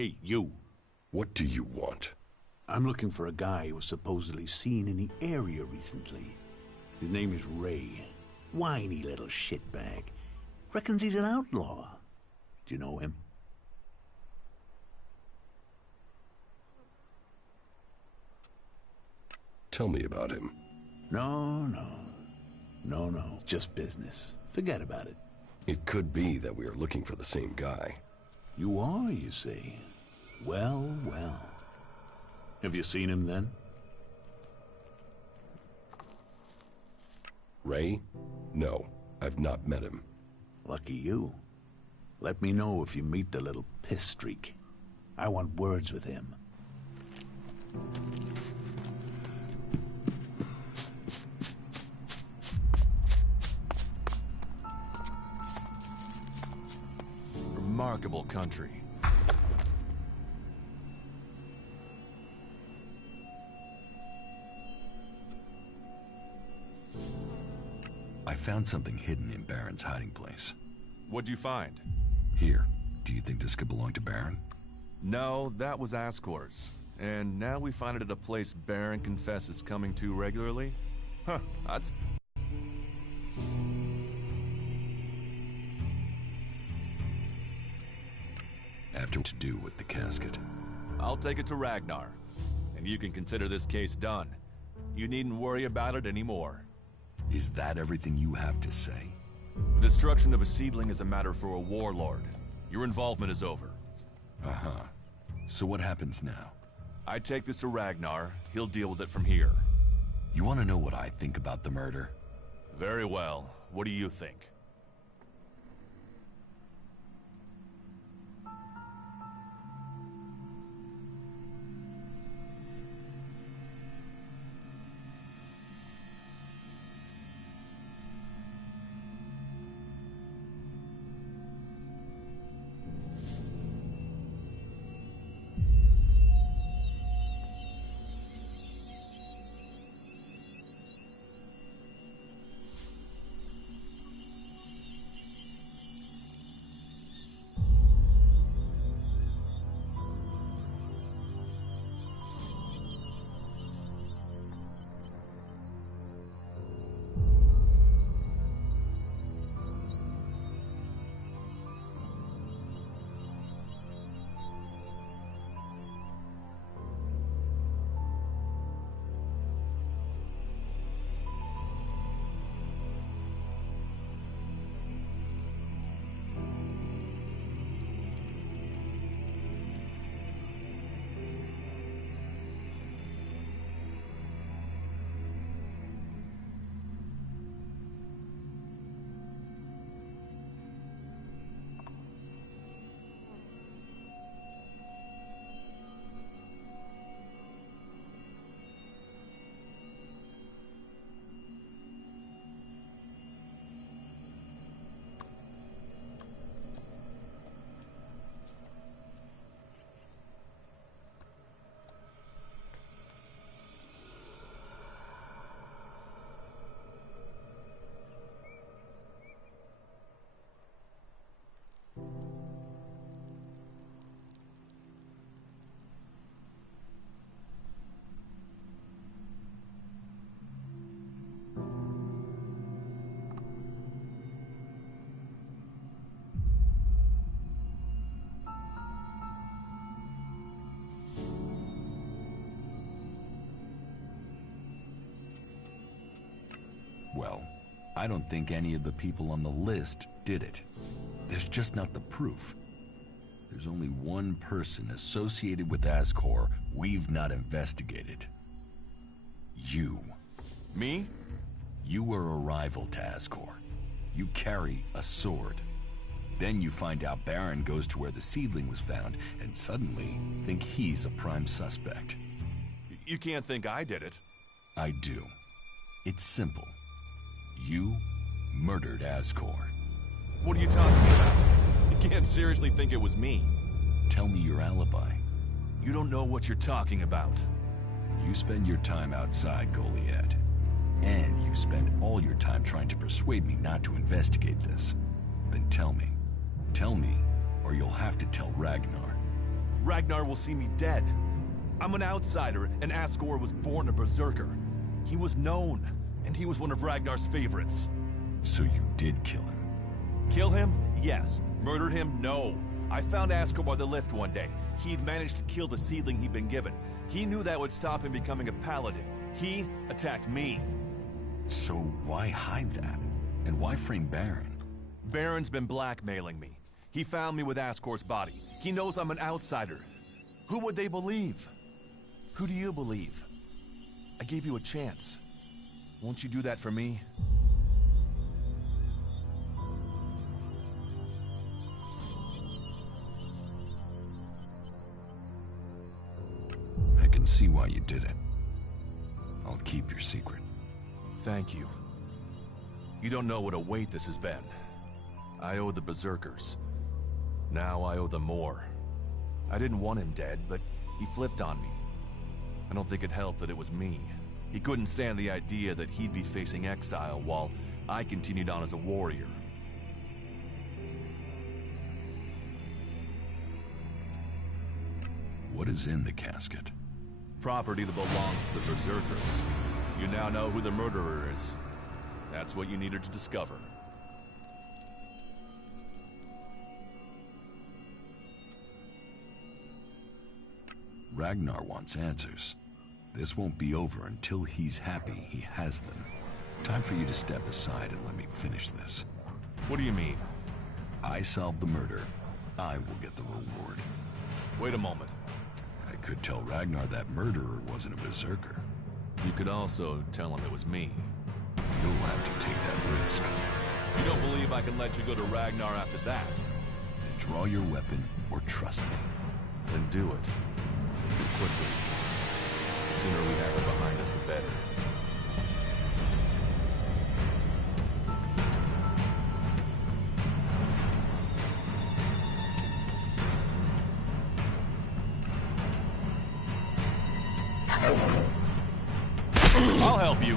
Hey, you. What do you want? I'm looking for a guy who was supposedly seen in the area recently. His name is Ray. Whiny little shitbag. Reckons he's an outlaw. Do you know him? Tell me about him. No. Just business. Forget about it. It could be that we are looking for the same guy. You are, you say? Well. Have you seen him then? Ray? No, I've not met him. Lucky you. Let me know if you meet the little piss streak. I want words with him. Remarkable country. I found something hidden in Baron's hiding place. What'd you find? Here. Do you think this could belong to Baron? No, that was Ascor's. And now we find it at a place Baron confesses coming to regularly? Huh, that's... After to do with the casket. I'll take it to Ragnar. And you can consider this case done. You needn't worry about it anymore. Is that everything you have to say? The destruction of a seedling is a matter for a warlord. Your involvement is over. Uh-huh. So what happens now? I take this to Ragnar. He'll deal with it from here. You want to know what I think about the murder? Very well. What do you think? Well, I don't think any of the people on the list did it. There's just not the proof. There's only one person associated with Ascor we've not investigated. You. Me? You were a rival to Ascor. You carry a sword. Then you find out Baron goes to where the seedling was found and suddenly think he's a prime suspect. You can't think I did it. I do. It's simple. You murdered Ascor. What are you talking about? You can't seriously think it was me. Tell me your alibi. You don't know what you're talking about. You spend your time outside Goliad. And you spend all your time trying to persuade me not to investigate this. Then tell me. Tell me, or you'll have to tell Ragnar. Ragnar will see me dead. I'm an outsider, and Asgore was born a berserker. He was known, and he was one of Ragnar's favorites. So you did kill him? Kill him? Yes. Murder him? No. I found Asgore by the lift one day. He'd managed to kill the seedling he'd been given. He knew that would stop him becoming a paladin. He attacked me. So why hide that? And why frame Baron? Baron's been blackmailing me. He found me with Asgore's body. He knows I'm an outsider. Who would they believe? Who do you believe? I gave you a chance. Won't you do that for me? I can see why you did it. I'll keep your secret. Thank you. You don't know what a weight this has been. I owe the Berserkers. Now I owe them more. I didn't want him dead, but he flipped on me. I don't think it helped that it was me. He couldn't stand the idea that he'd be facing exile while I continued on as a warrior. What is in the casket? Property that belongs to the Berserkers. You now know who the murderer is. That's what you needed to discover. Ragnar wants answers. This won't be over until he's happy he has them. Time for you to step aside and let me finish this. What do you mean? I solved the murder. I will get the reward. Wait a moment. I could tell Ragnar that murderer wasn't a berserker. You could also tell him it was me. You'll have to take that risk. You don't believe I can let you go to Ragnar after that? Then draw your weapon or trust me. Then do it. Quickly. The sooner we have it behind us, the better. I'll help you.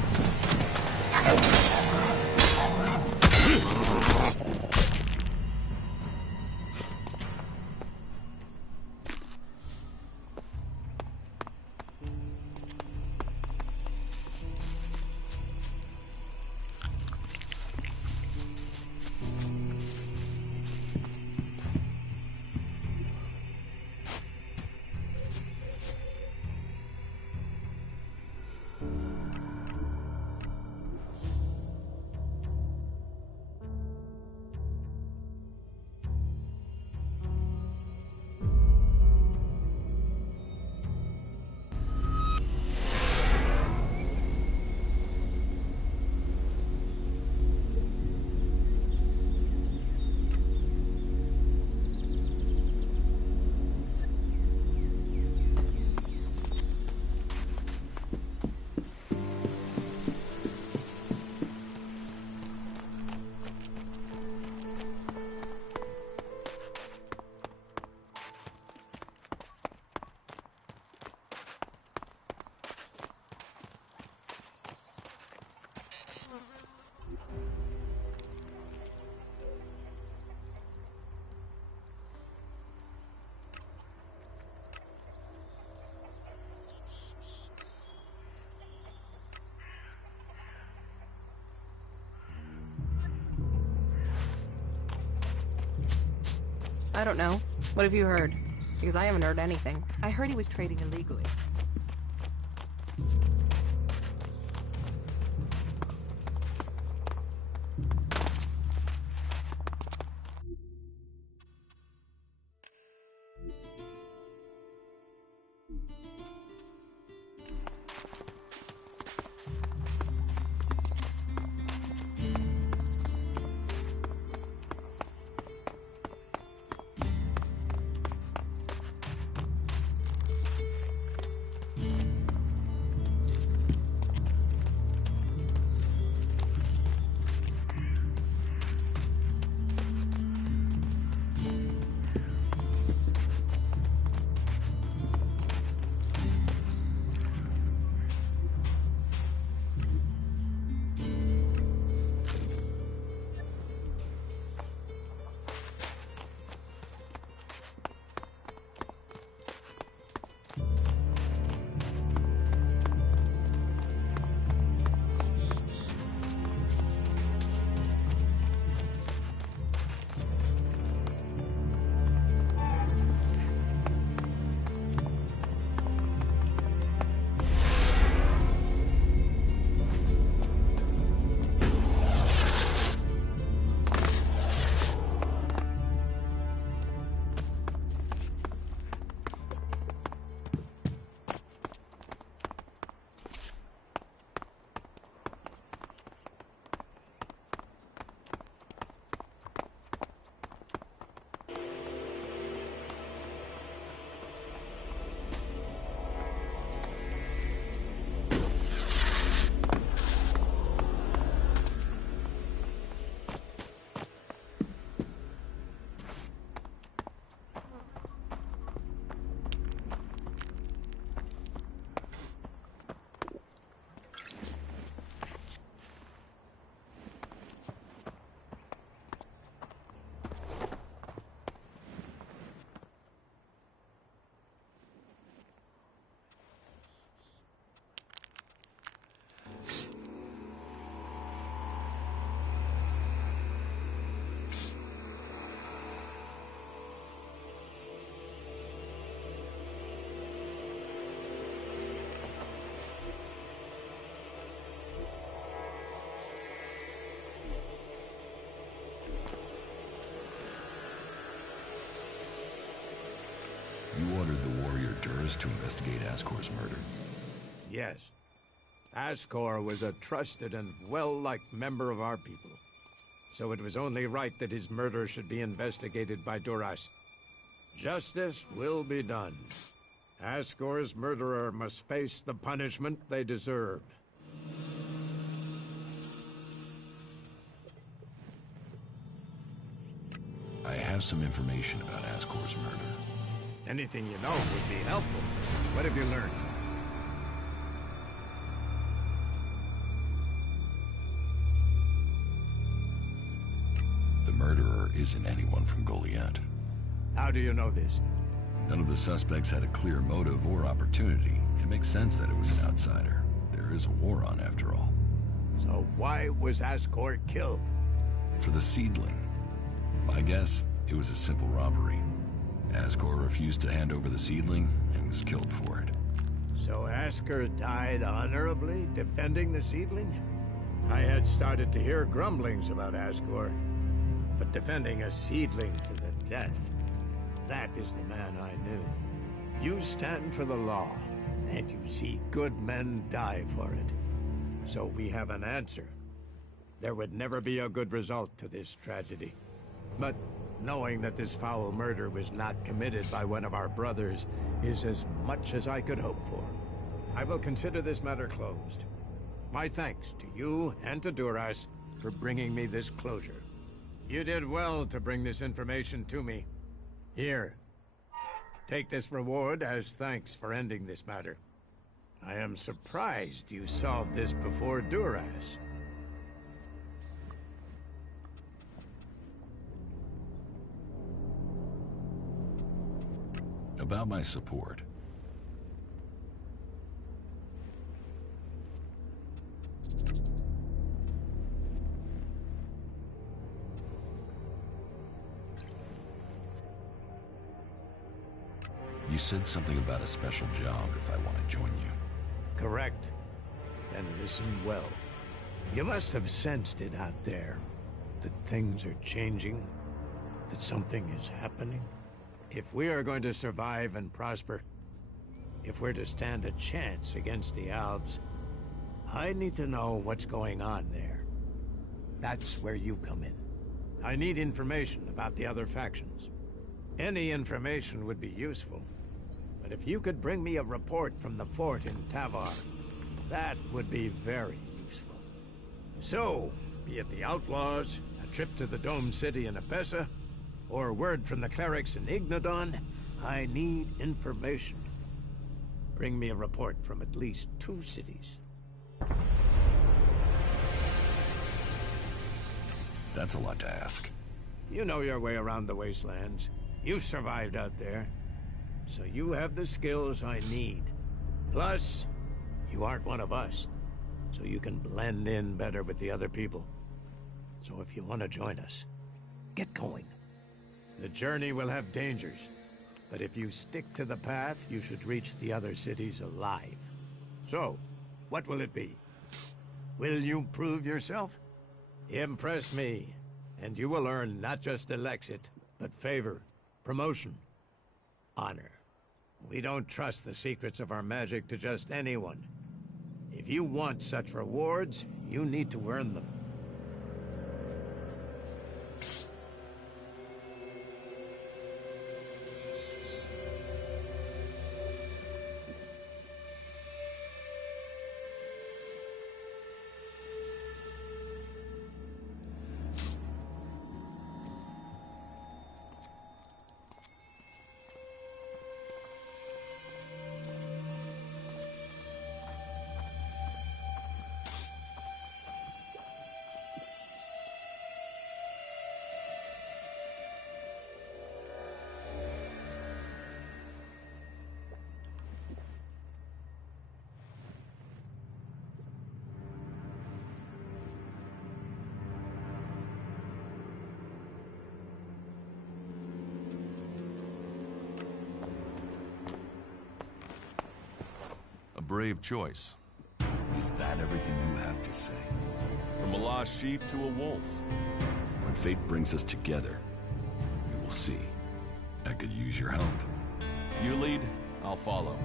I don't know. What have you heard? Because I haven't heard anything. I heard he was trading illegally. orders to investigate Ascor's murder? Yes. Ascor was a trusted and well-liked member of our people. So it was only right that his murder should be investigated by Duras. Justice will be done. Ascor's murderer must face the punishment they deserve. I have some information about Ascor's murder. Anything you know would be helpful. What have you learned? The murderer isn't anyone from Goliath. How do you know this? None of the suspects had a clear motive or opportunity. It makes sense that it was an outsider. There is a war on, after all. So why was Ascor killed? For the seedling. My guess, it was a simple robbery. Ascor refused to hand over the seedling and was killed for it. So Ascor died honorably, defending the seedling? I had started to hear grumblings about Ascor, but defending a seedling to the death, that is the man I knew. You stand for the law, and you see good men die for it. So we have an answer. There would never be a good result to this tragedy. But knowing that this foul murder was not committed by one of our brothers is as much as I could hope for. I will consider this matter closed. My thanks to you and to Duras for bringing me this closure. You did well to bring this information to me. Here, take this reward as thanks for ending this matter. I am surprised you solved this before Duras. About my support. You said something about a special job if I want to join you. Correct. Then listen well. You must have sensed it out there. That things are changing. That something is happening. If we are going to survive and prosper, if we're to stand a chance against the Alps, I need to know what's going on there. That's where you come in. I need information about the other factions. Any information would be useful. But if you could bring me a report from the fort in Tavar, that would be very useful. So, be it the outlaws, a trip to the Dome City in Apessa, or word from the clerics in Ignodon, I need information. Bring me a report from at least 2 cities. That's a lot to ask. You know your way around the wastelands. You've survived out there. So you have the skills I need. Plus, you aren't one of us. So you can blend in better with the other people. So if you want to join us, get going. The journey will have dangers, but if you stick to the path, you should reach the other cities alive. So, what will it be? Will you prove yourself? Impress me, and you will earn not just Elexit, but favor, promotion, honor. We don't trust the secrets of our magic to just anyone. If you want such rewards, you need to earn them. Brave choice. Is that everything you have to say? From a lost sheep to a wolf. When fate brings us together, we will see. I could use your help. You lead, I'll follow.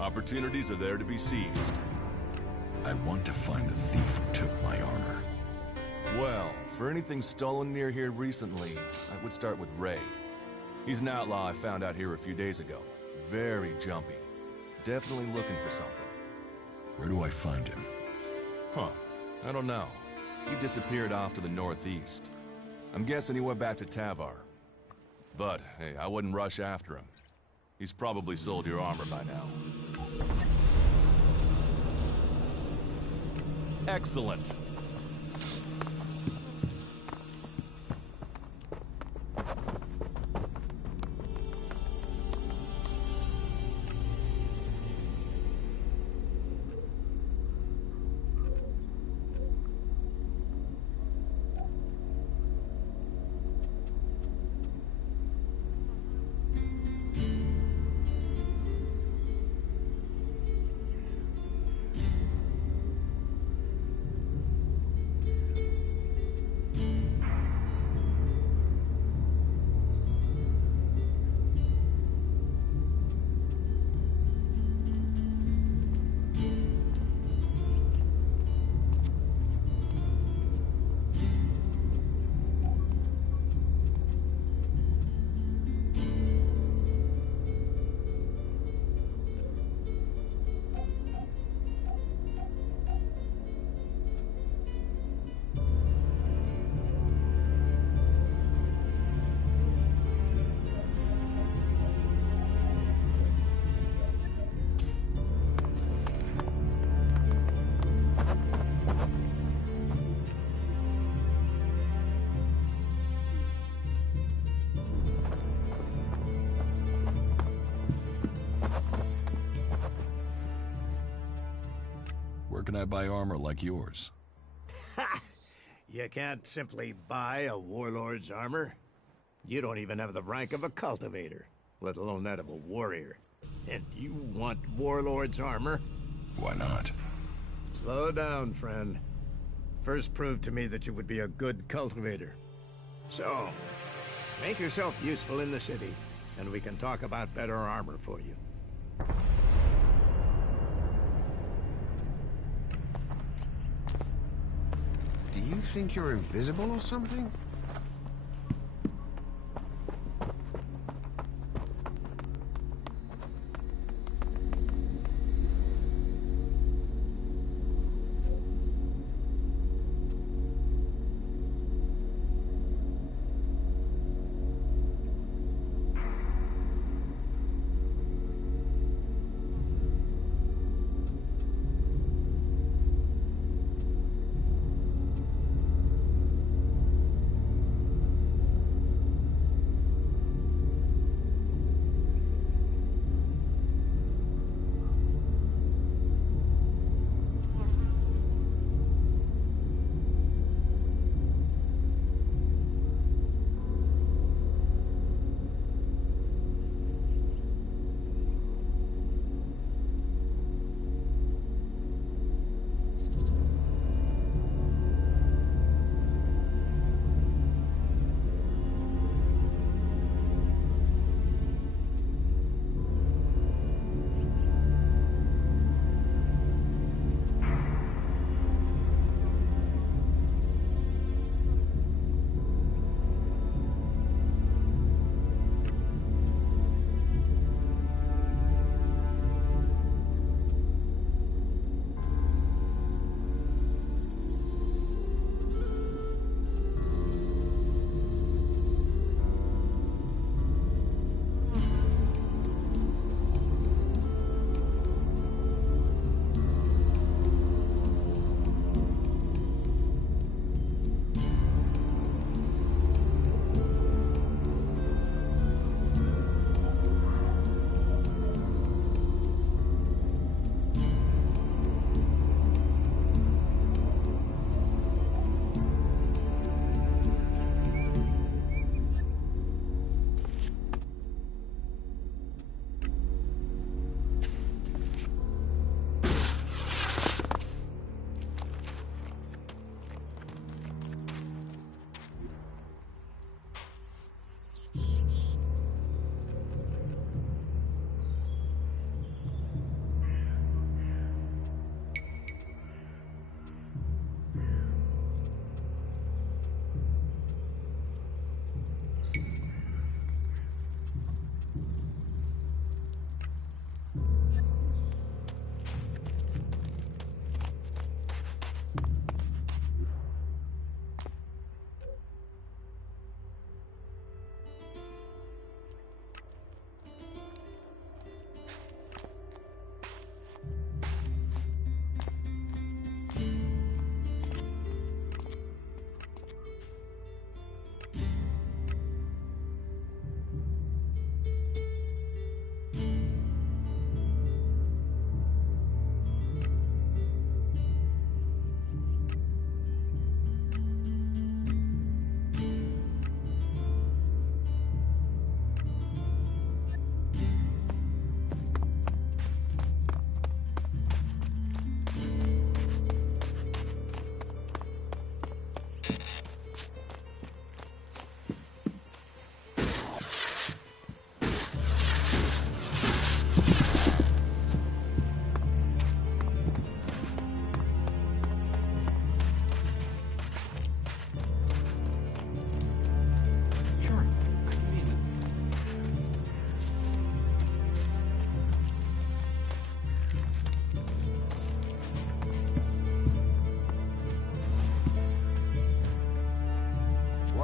Opportunities are there to be seized. I want to find the thief who took my armor. Well, for anything stolen near here recently, I would start with Ray. He's an outlaw I found out here a few days ago. Very jumpy. Definitely looking for something. Where do I find him? Huh. I don't know. He disappeared off to the northeast. I'm guessing he went back to Tavar. But, hey, I wouldn't rush after him. He's probably sold your armor by now. Excellent. Where can I buy armor like yours? Ha! You can't simply buy a warlord's armor. You don't even have the rank of a cultivator, let alone that of a warrior. And you want warlord's armor? Why not? Slow down, friend. First prove to me that you would be a good cultivator. So, make yourself useful in the city, and we can talk about better armor for you. Do you think you're invisible or something?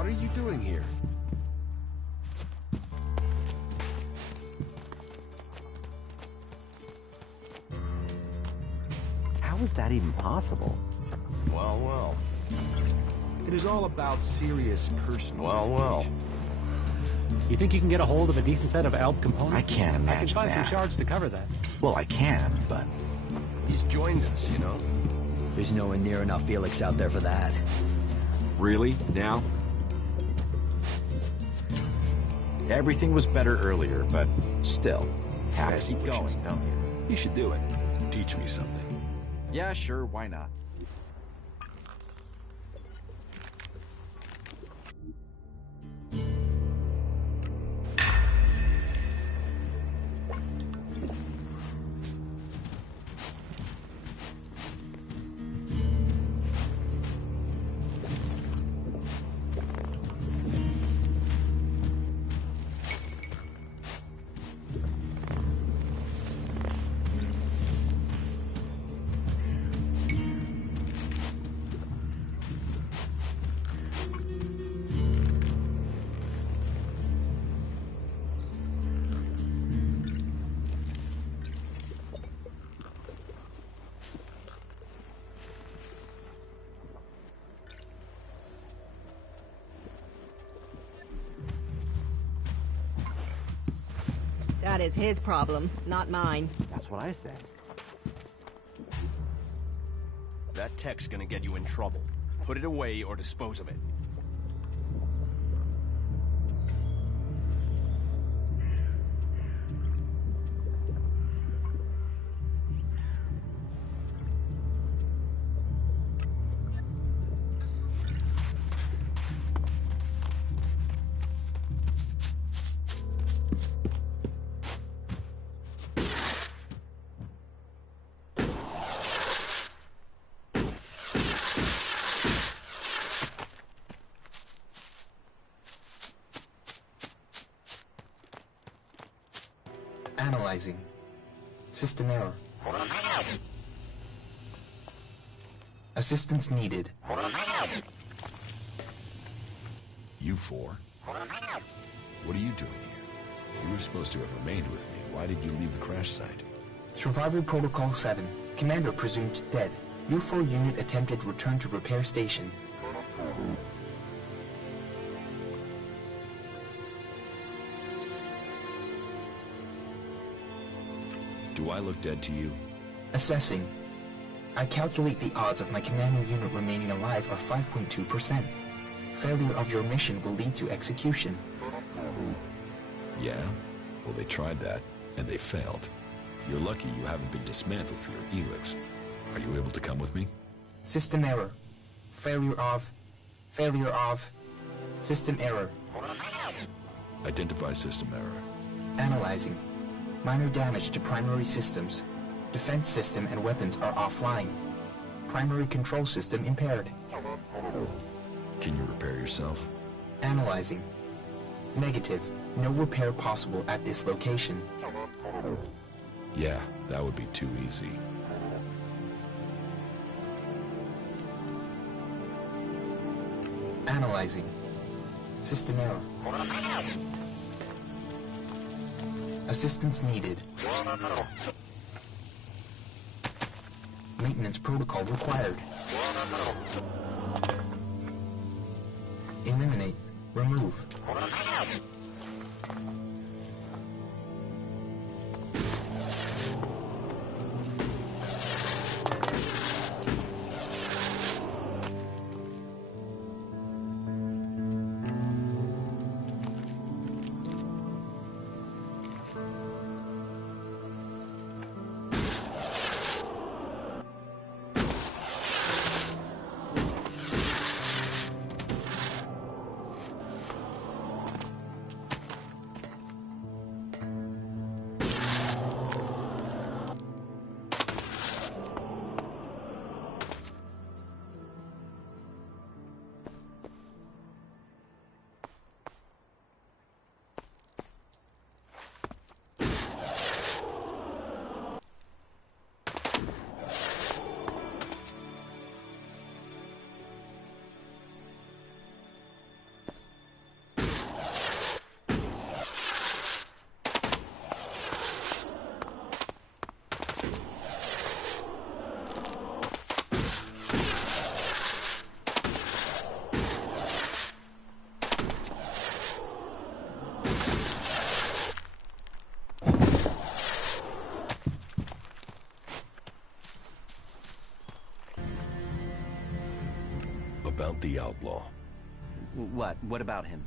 What are you doing here? How is that even possible? Well, well. It is all about serious personal Well. You think you can get a hold of a decent set of ALP components? I can't imagine I can find that. some shards to cover that. Well, I can, but... He's joined us, you know? There's nowhere near enough Felix out there for that. Really? Now? Everything was better earlier, but still. Have Yes, to keep he going, wishes. don't you? You should do it. Teach me something. Yeah, sure, why not? That is his problem, not mine. That's what I said. That tech's gonna get you in trouble. Put it away or dispose of it. Analyzing. System error. Assistance needed. You four? What are you doing here? You were supposed to have remained with me. Why did you leave the crash site? Survival Protocol 7. Commander presumed dead. U4 unit attempted return to repair station. Do I look dead to you? Assessing. I calculate the odds of my commanding unit remaining alive are 5.2%. Failure of your mission will lead to execution. Yeah? Well, they tried that, and they failed. You're lucky you haven't been dismantled for your helix. Are you able to come with me? System error. Failure of... System error. Identify system error. Analyzing. Minor damage to primary systems. Defense system and weapons are offline. Primary control system impaired. Can you repair yourself? Analyzing. Negative. No repair possible at this location. Yeah, that would be too easy. Analyzing. System error. Assistance needed. Maintenance protocol required. Eliminate. Remove. About the outlaw. What? What about him?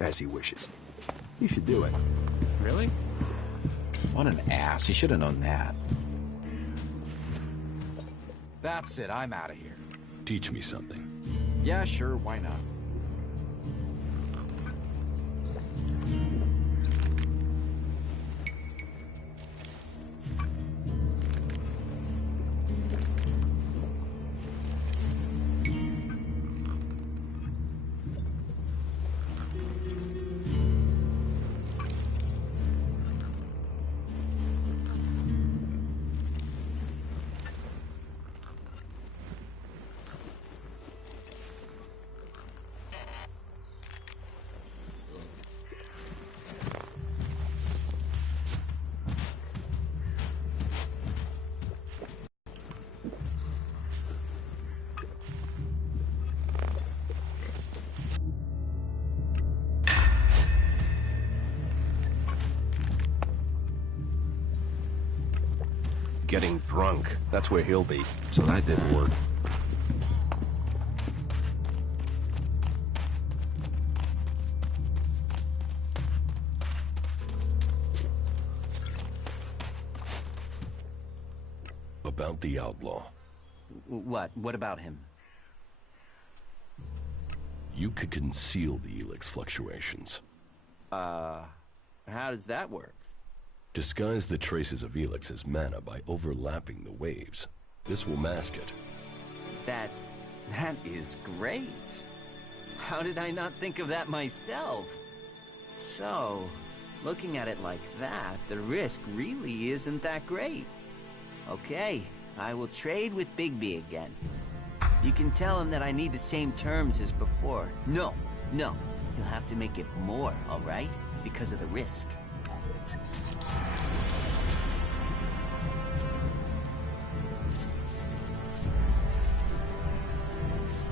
As he wishes. You should do it. Really? What an ass. He should have known that. That's it. I'm out of here. Teach me something. Yeah, sure. Why not? Getting drunk. That's where he'll be. So that didn't work. About the outlaw. What? What about him? You could conceal the Elix fluctuations. How does that work? Disguise the traces of Elix as mana by overlapping the waves. This will mask it. That is great. How did I not think of that myself? So, looking at it like that, the risk really isn't that great. Okay, I will trade with Bigby again. You can tell him that I need the same terms as before. No. You'll have to make it more, all right? Because of the risk.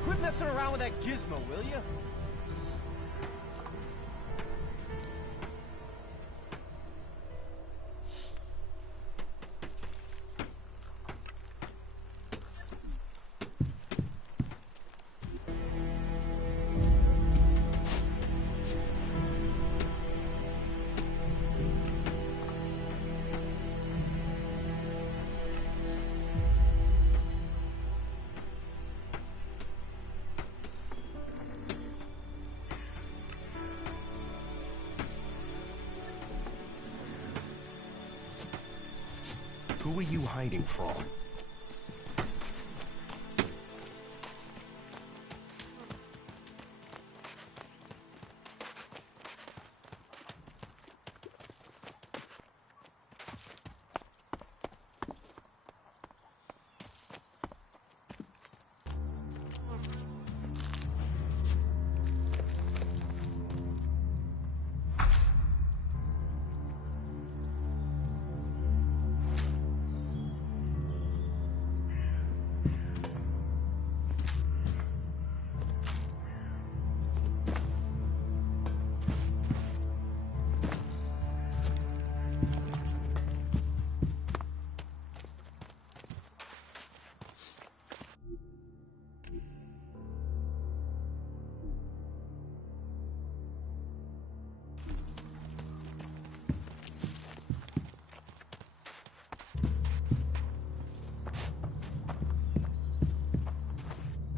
Quit messing around with that gizmo, will you? Who are you hiding from?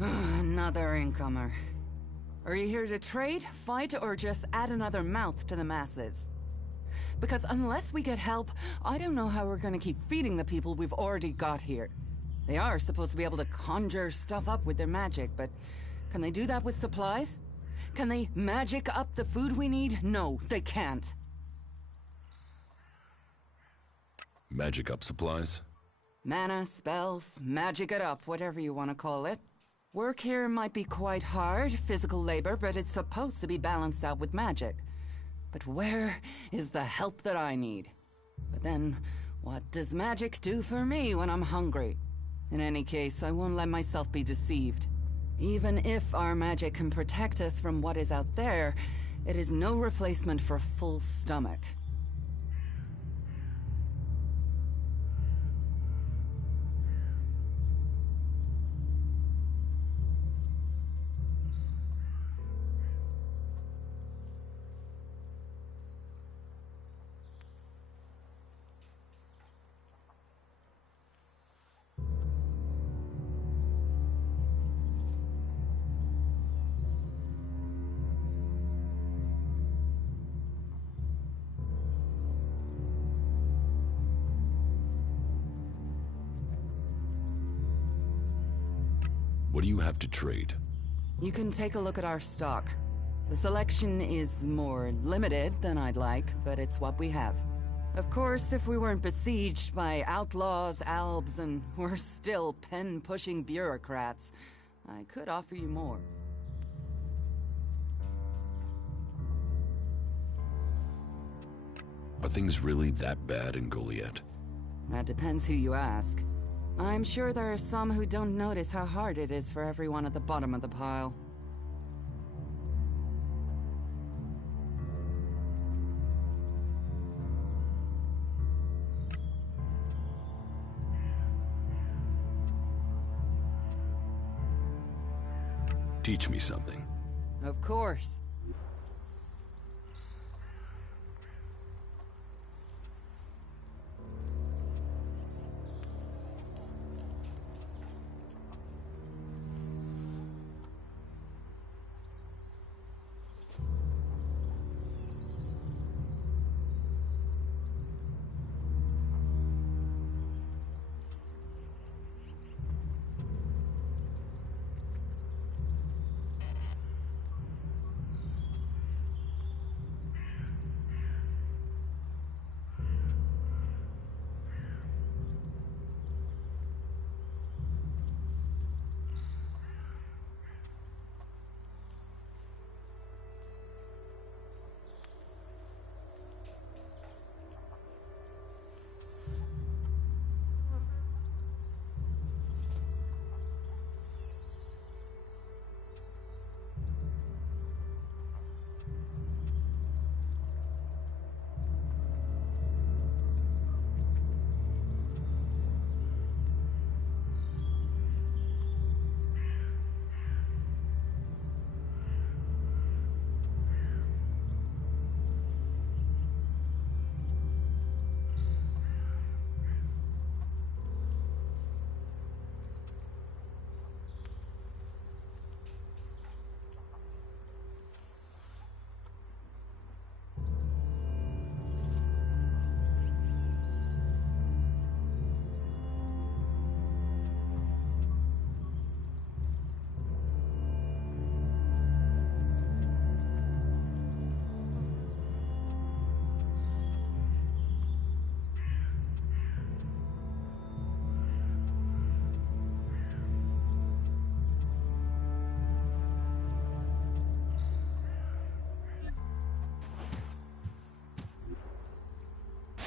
Another incomer. Are you here to trade, fight, or just add another mouth to the masses? Because unless we get help, I don't know how we're gonna keep feeding the people we've already got here. They are supposed to be able to conjure stuff up with their magic, but can they do that with supplies? Can they magic up the food we need? No, they can't. Magic up supplies? Mana, spells, magic it up, whatever you want to call it. Work here might be quite hard, physical labor, but it's supposed to be balanced out with magic. But where is the help that I need? But then, what does magic do for me when I'm hungry? In any case, I won't let myself be deceived. Even if our magic can protect us from what is out there, it is no replacement for a full stomach. What do you have to trade? You can take a look at our stock. The selection is more limited than I'd like, but it's what we have. Of course, if we weren't besieged by outlaws, albs, and we're still pen-pushing bureaucrats, I could offer you more. Are things really that bad in Goliath? That depends who you ask. I'm sure there are some who don't notice how hard it is for everyone at the bottom of the pile. Teach me something. Of course.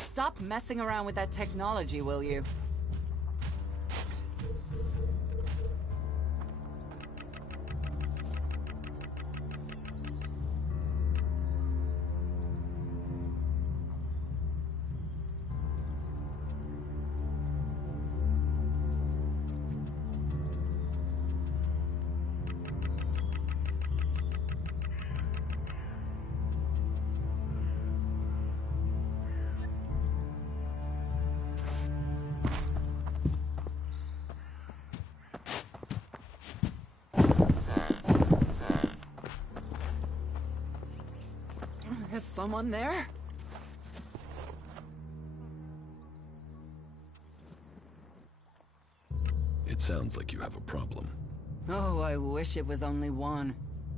Stop messing around with that technology, will you? Is someone there? It sounds like you have a problem. Oh, I wish it was only one.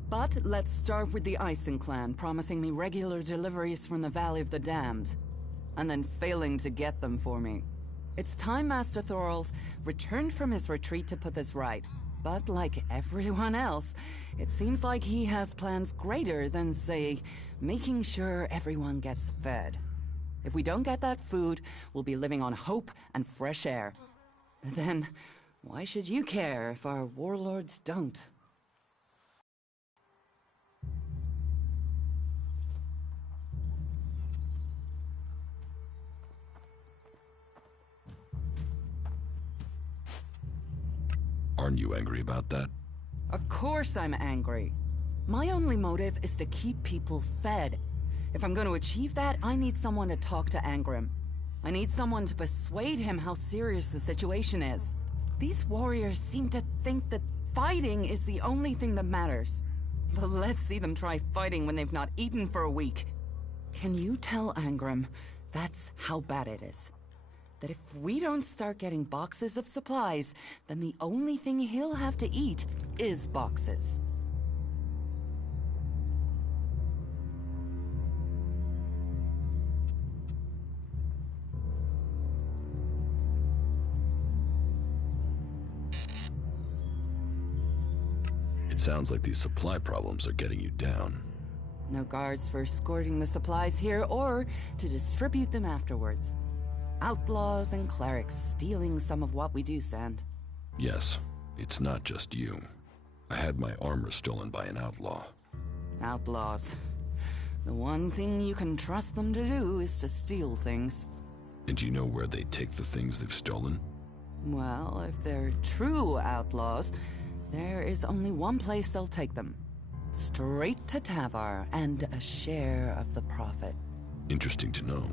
But let's start with the Ison clan, promising me regular deliveries from the Valley of the Damned, and then failing to get them for me. It's time Master Thorles returned from his retreat to put this right. But like everyone else, it seems like he has plans greater than, say, making sure everyone gets fed. If we don't get that food, we'll be living on hope and fresh air. Then, why should you care if our warlords don't? Aren't you angry about that? Of course I'm angry. My only motive is to keep people fed. If I'm going to achieve that, I need someone to talk to Angrim. I need someone to persuade him how serious the situation is. These warriors seem to think that fighting is the only thing that matters. But let's see them try fighting when they've not eaten for a week. Can you tell Angrim that's how bad it is? That if we don't start getting boxes of supplies, then the only thing he'll have to eat is boxes. It sounds like these supply problems are getting you down. No guards for escorting the supplies here or to distribute them afterwards. Outlaws and clerics stealing some of what we do send. Yes, it's not just you. I had my armor stolen by an outlaw. Outlaws. The one thing you can trust them to do is to steal things. And you know where they take the things they've stolen? Well, if they're true outlaws, there is only one place they'll take them. Straight to Tavar and a share of the profit. Interesting to know.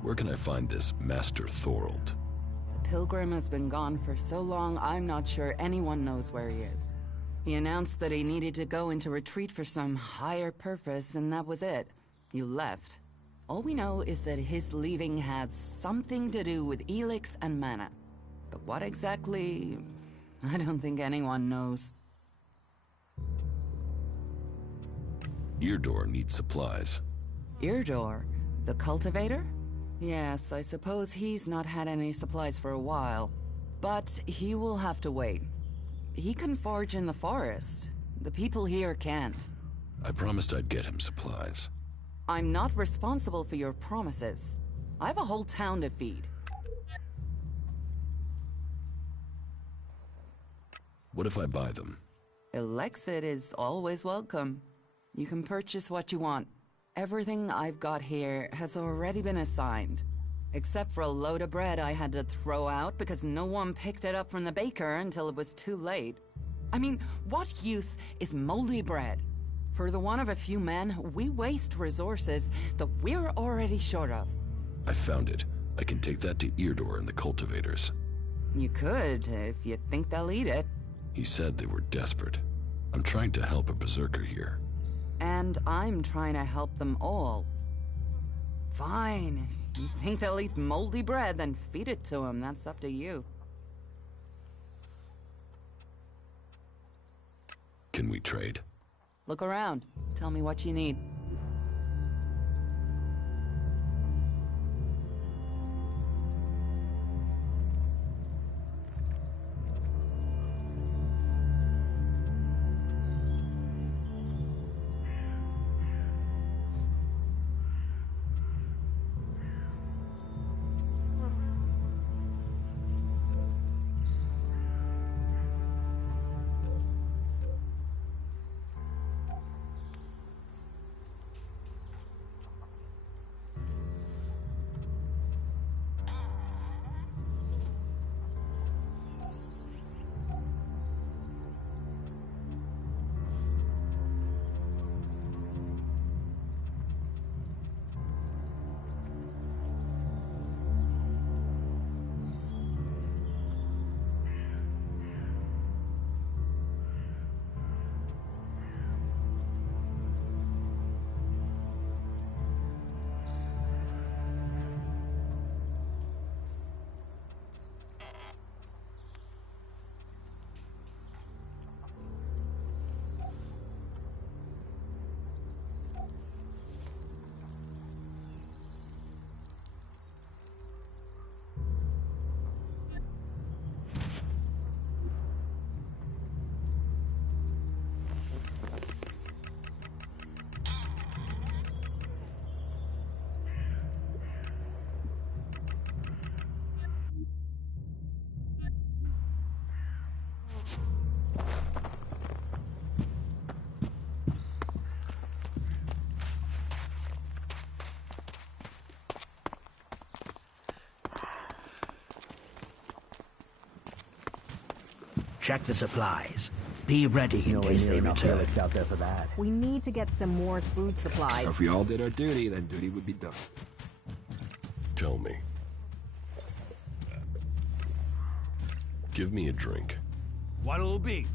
Where can I find this Master Thorold? The pilgrim has been gone for so long, I'm not sure anyone knows where he is. He announced that he needed to go into retreat for some higher purpose, and that was it. He left. All we know is that his leaving had something to do with Elix and mana. But what exactly, I don't think anyone knows. Eardor needs supplies. Eardor? The cultivator? Yes, I suppose he's not had any supplies for a while. But he will have to wait. He can forage in the forest. The people here can't. I promised I'd get him supplies. I'm not responsible for your promises. I have a whole town to feed. What if I buy them? Elexit is always welcome. You can purchase what you want. Everything I've got here has already been assigned. Except for a load of bread I had to throw out because no one picked it up from the baker until it was too late. I mean, what use is moldy bread? For the want of a few men, we waste resources that we're already short of. I found it. I can take that to Eardor and the cultivators. You could, if you think they'll eat it. He said they were desperate. I'm trying to help a berserker here. And I'm trying to help them all. Fine. If you think they'll eat moldy bread, then feed it to them. That's up to you. Can we trade? Look around. Tell me what you need. Check the supplies. Be ready in case they return. Out there for that. We need to get some more food supplies. So if we all did our duty, then duty would be done. Tell me. Give me a drink. What'll it be?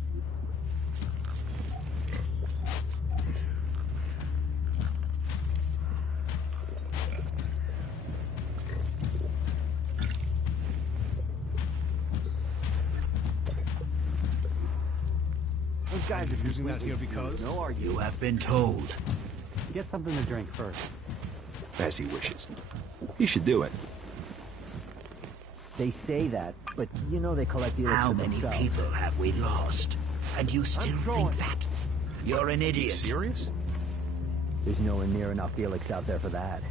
Those guys are using that here because... No argument. You have been told. Get something to drink first. As he wishes. He should do it. They say that, but you know they collect the How many people have we lost? And you still think that? You're an idiot. Are you serious? There's nowhere near enough Felix out there for that.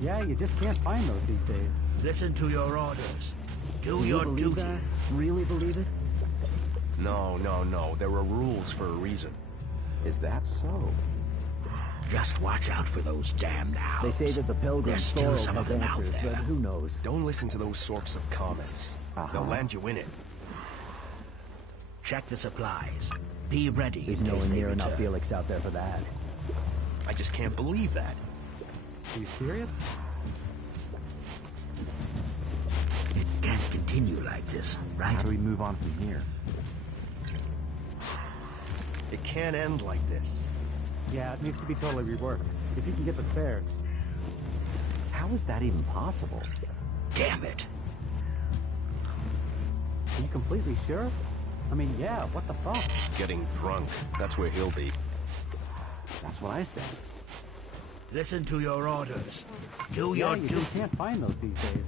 Yeah, you just can't find those these days. Listen to your orders. Do you your believe duty. That? Really believe it? No, no, no. There are rules for a reason. Is that so? Just watch out for those damned owls. They say that the pilgrims There's still some of them out answers, there. but who knows? Don't listen to those sorts of comments. They'll land you in it. Check the supplies. Be ready There's in case nowhere they near return. enough Felix out there for that. I just can't believe that. Are you serious? It can't continue like this, right? How do we move on from here? It can't end like this. Yeah, it needs to be totally reworked. If you can get the spares. How is that even possible? Damn it. Are you completely sure? I mean, yeah, what the fuck? Getting drunk. That's where he'll be. That's what I said. Listen to your orders. Do Yeah, your you duty. just can't find those these days.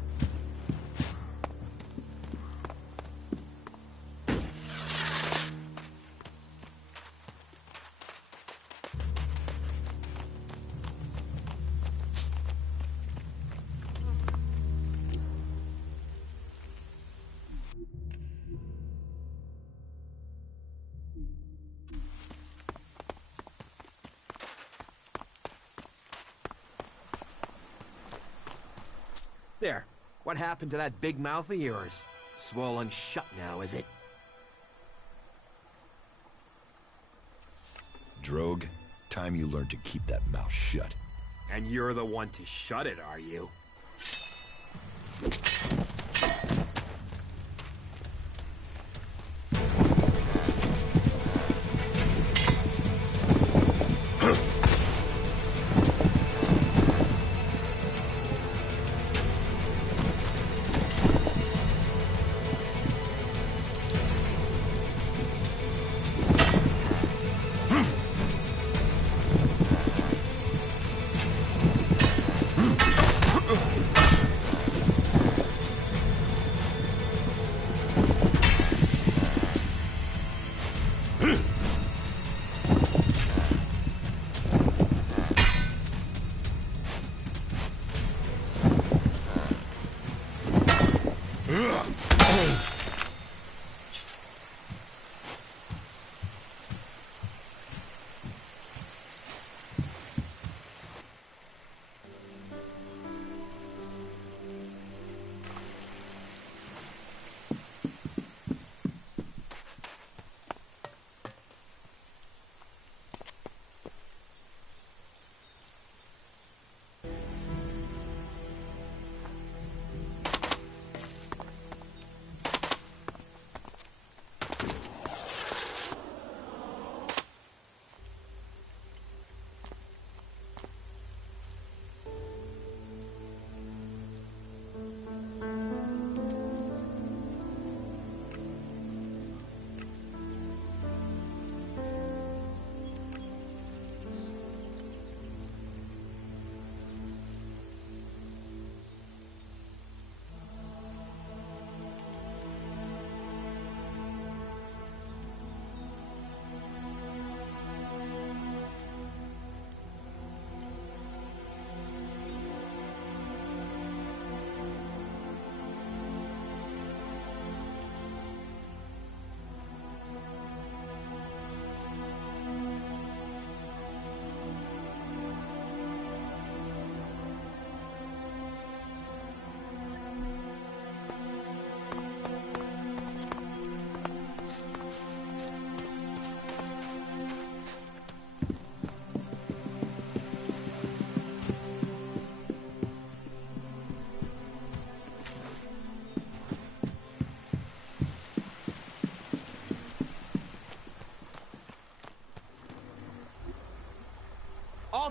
There. What happened to that big mouth of yours? Swollen shut now, is it? Drogue, time you learn to keep that mouth shut. And you're the one to shut it, are you?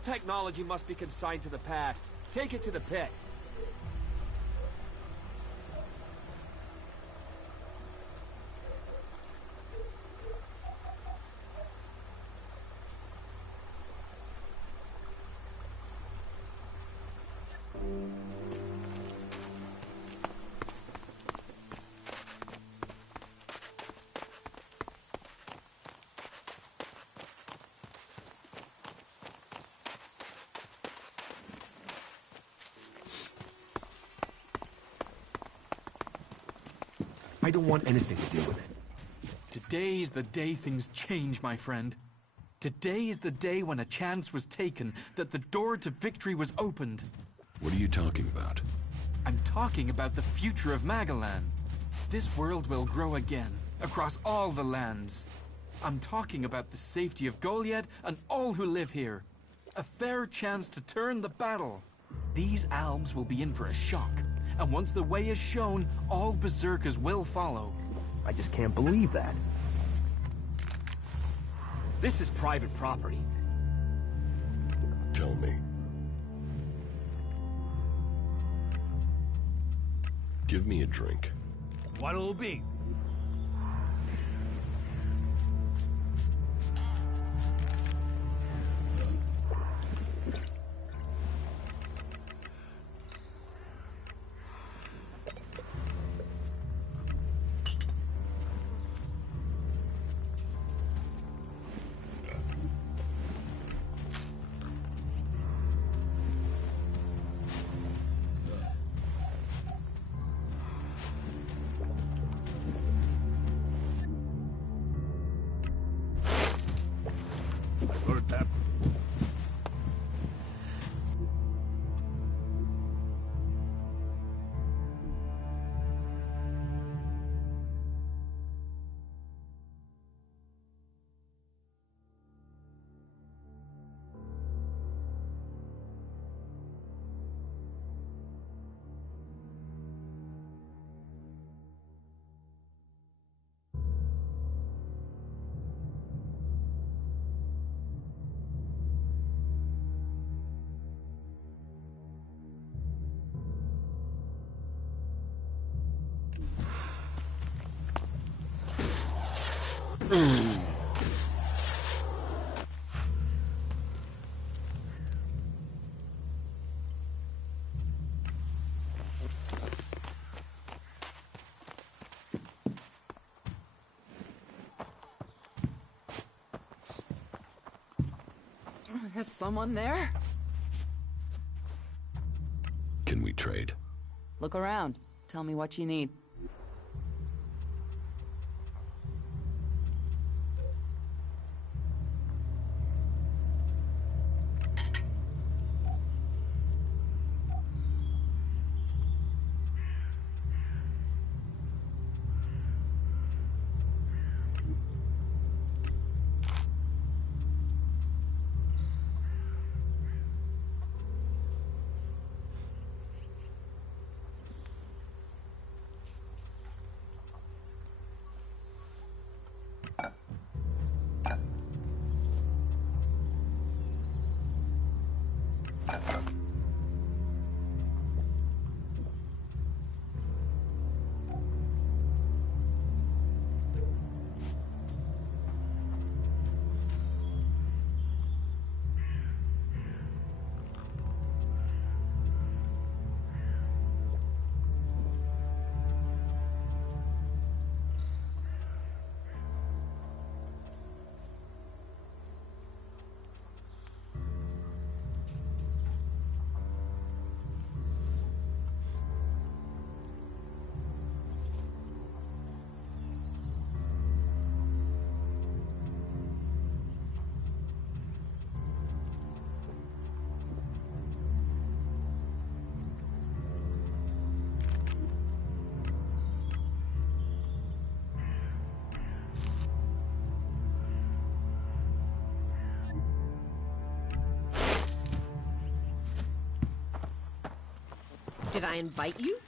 technology must be consigned to the past. Take it to the pit. I don't want anything to do with it. Today is the day things change, my friend. Today is the day when a chance was taken, that the door to victory was opened. What are you talking about? I'm talking about the future of Magalan. This world will grow again, across all the lands. I'm talking about the safety of Goliad and all who live here. A fair chance to turn the battle. These albs will be in for a shock. And once the way is shown, all berserkers will follow. I just can't believe that. This is private property. Tell me. Give me a drink. What'll it be? Heard that. Is someone there? Can we trade? Look around. Tell me what you need. Did I invite you?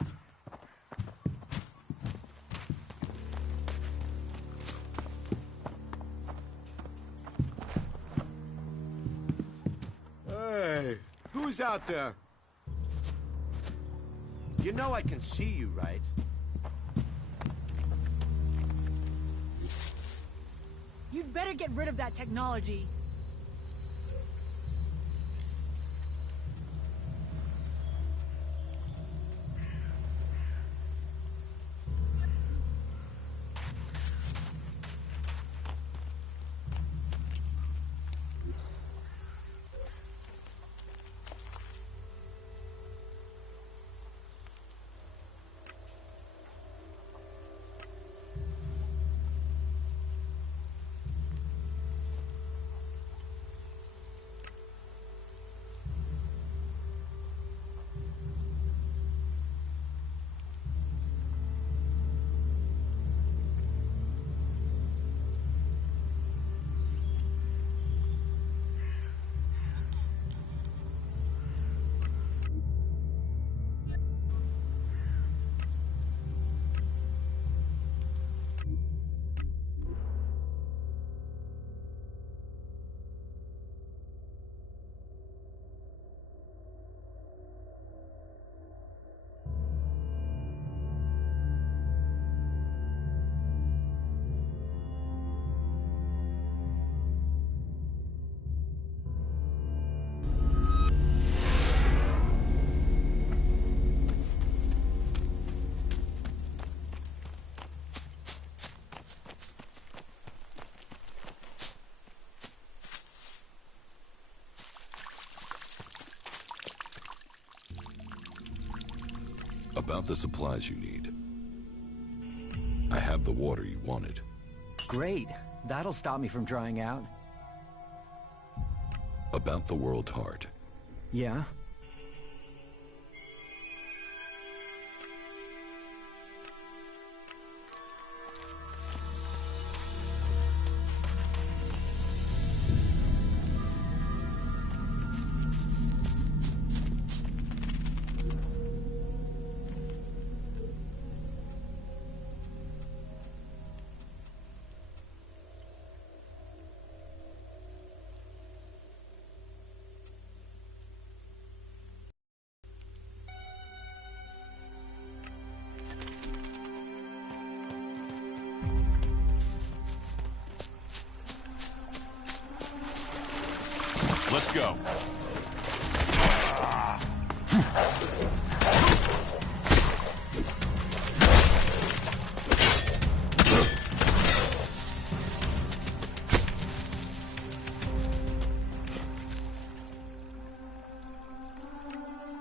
Who's out there? You know I can see you, right? You'd better get rid of that technology. About the supplies you need. I have the water you wanted. Great. That'll stop me from drying out. About the world's heart. Yeah? Let's go.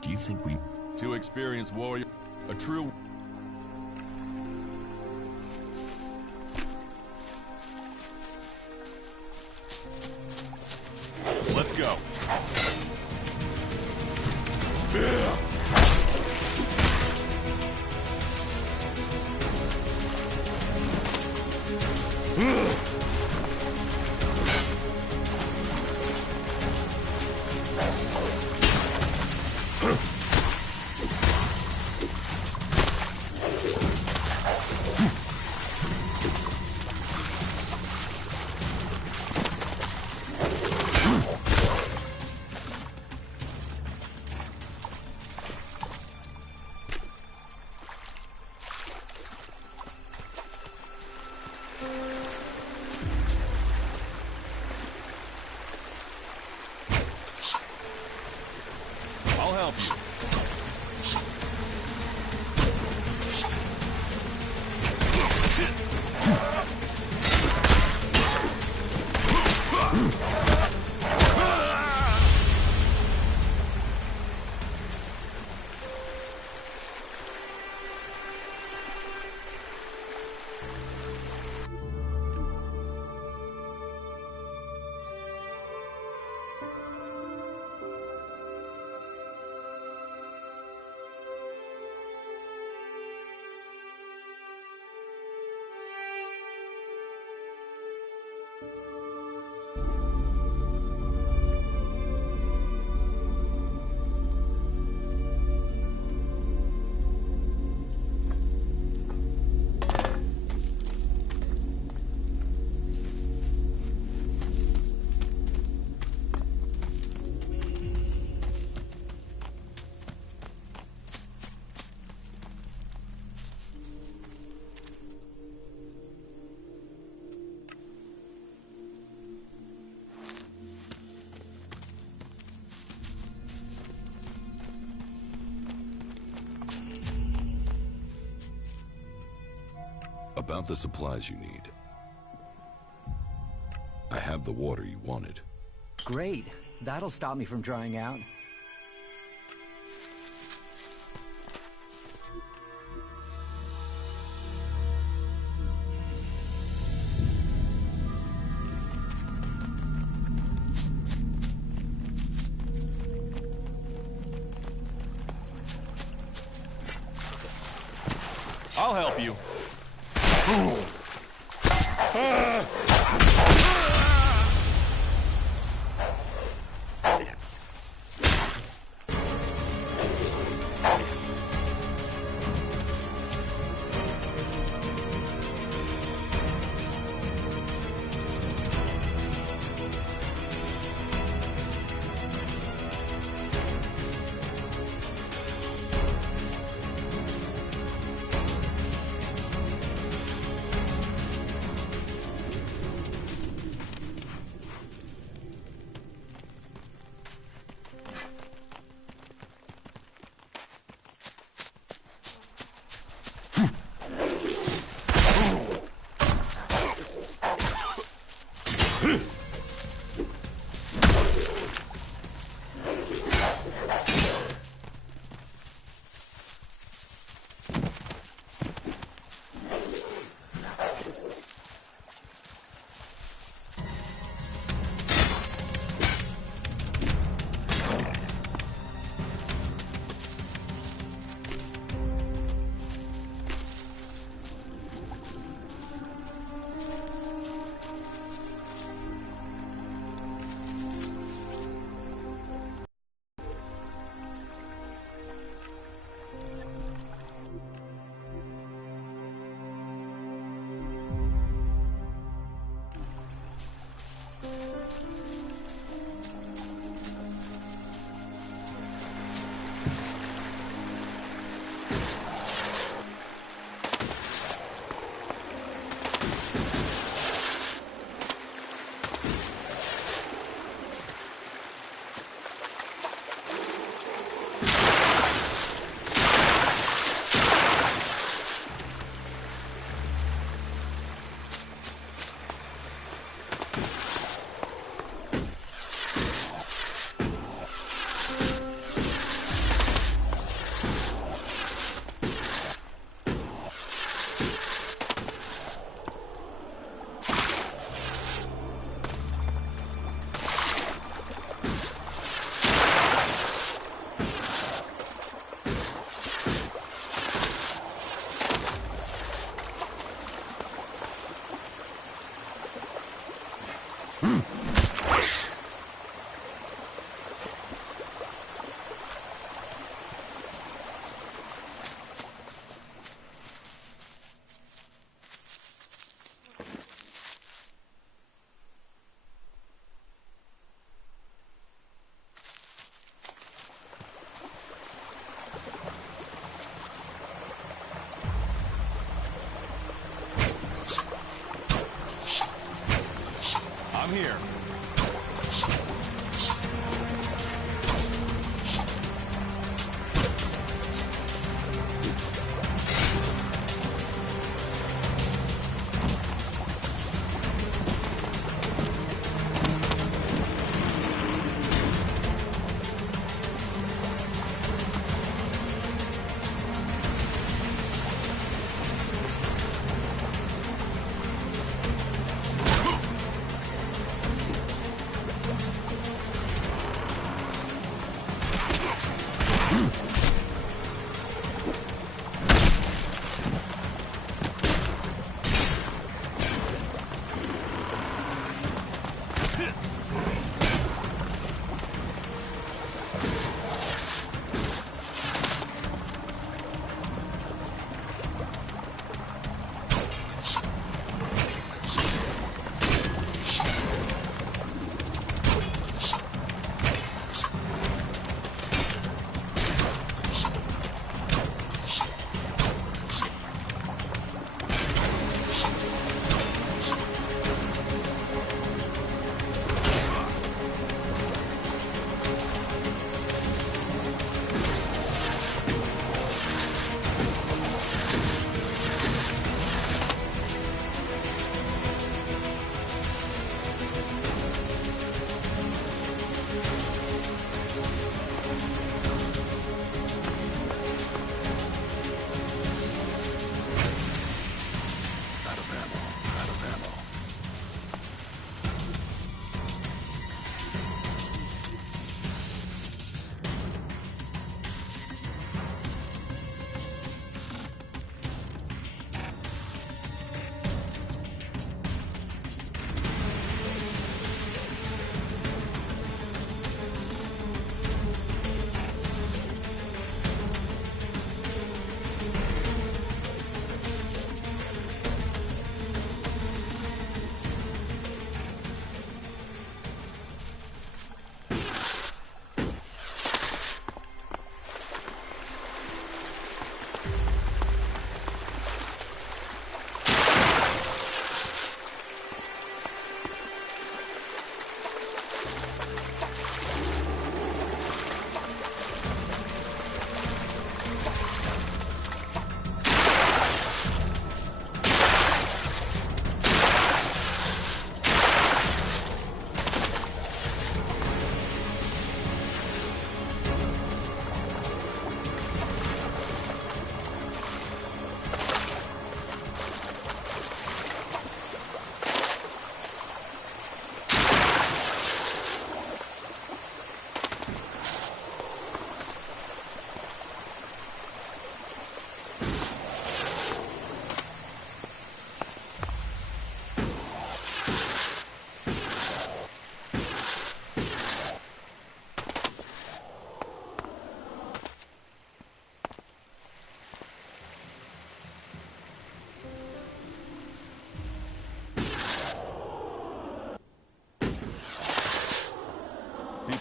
Do you think we... Too experienced warrior. A true... Let's go. About the supplies you need. I have the water you wanted. Great. That'll stop me from drying out. I'll help you. I'm here.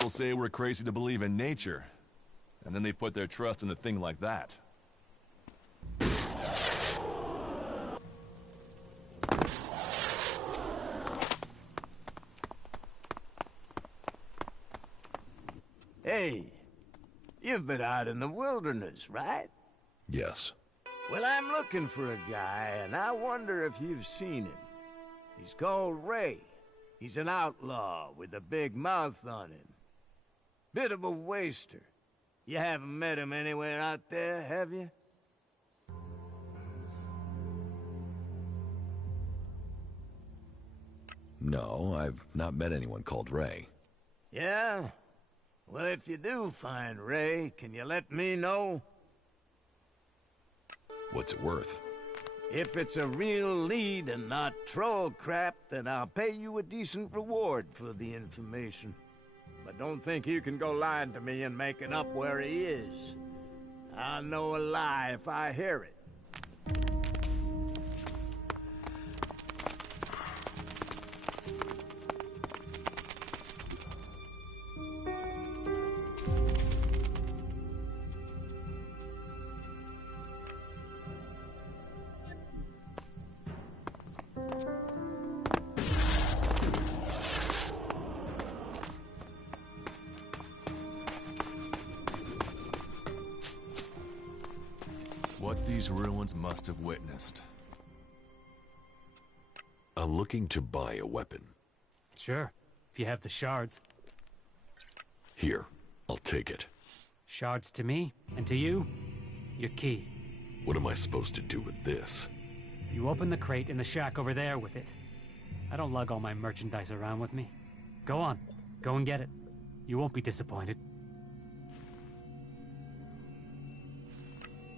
People say we're crazy to believe in nature, and then they put their trust in a thing like that. Hey, you've been out in the wilderness, right? Yes. Well, I'm looking for a guy, and I wonder if you've seen him. He's called Ray. He's an outlaw with a big mouth on him. Bit of a waster. You haven't met him anywhere out there, have you? No, I've not met anyone called Ray. Yeah? Well, if you do find Ray, can you let me know? What's it worth? If it's a real lead and not troll crap, then I'll pay you a decent reward for the information. But don't think you can go lying to me and making up where he is. I'll know a lie if I hear it. What these ruins must have witnessed. I'm looking to buy a weapon. Sure, if you have the shards. Here, I'll take it. Shards to me, and to you, your key. What am I supposed to do with this? You open the crate in the shack over there with it. I don't lug all my merchandise around with me. Go on, go and get it. You won't be disappointed.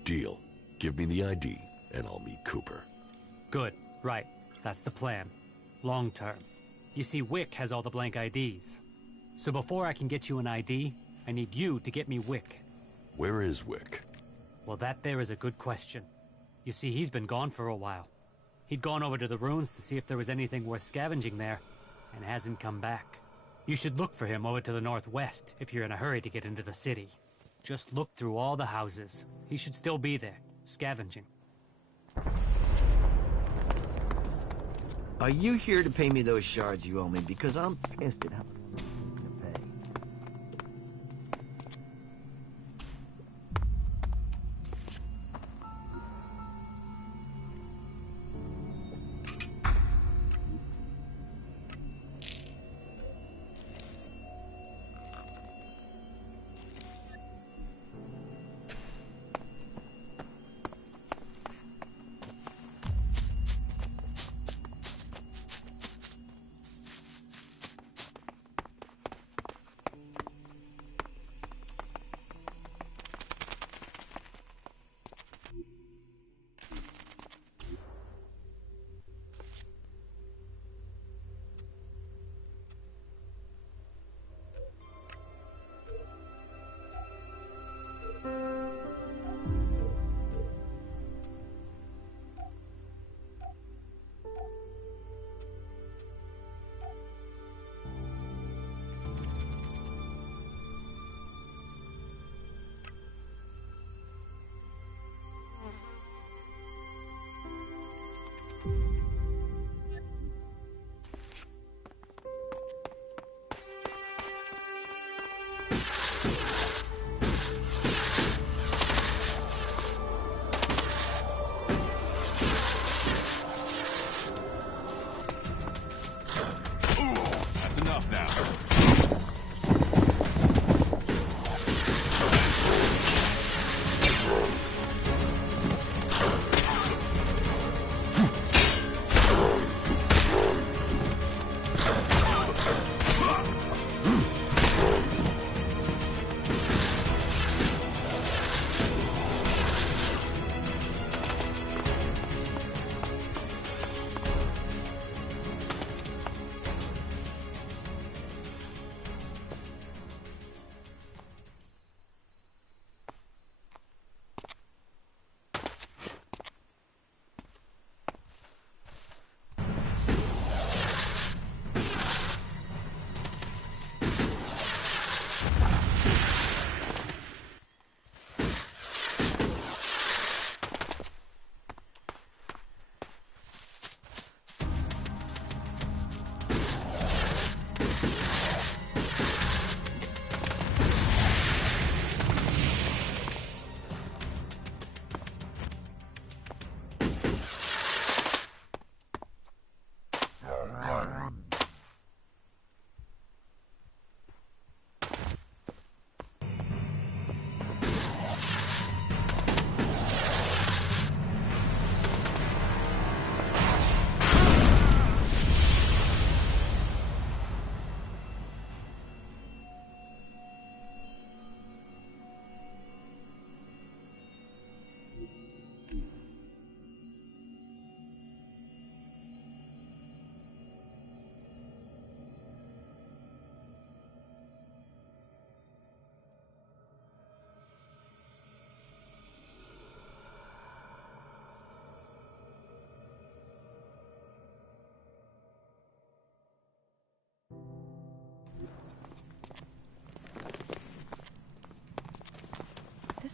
Deal. Give me the ID, and I'll meet Cooper. Good, right. That's the plan. Long term. You see, Wick has all the blank IDs. So before I can get you an ID, I need you to get me Wick. Where is Wick? Well, that there is a good question. You see, he's been gone for a while. He'd gone over to the ruins to see if there was anything worth scavenging there, and hasn't come back. You should look for him over to the northwest if you're in a hurry to get into the city. Just look through all the houses. He should still be there, scavenging. Are you here to pay me those shards you owe me? Because I'm pissed at how much I'm gonna pay.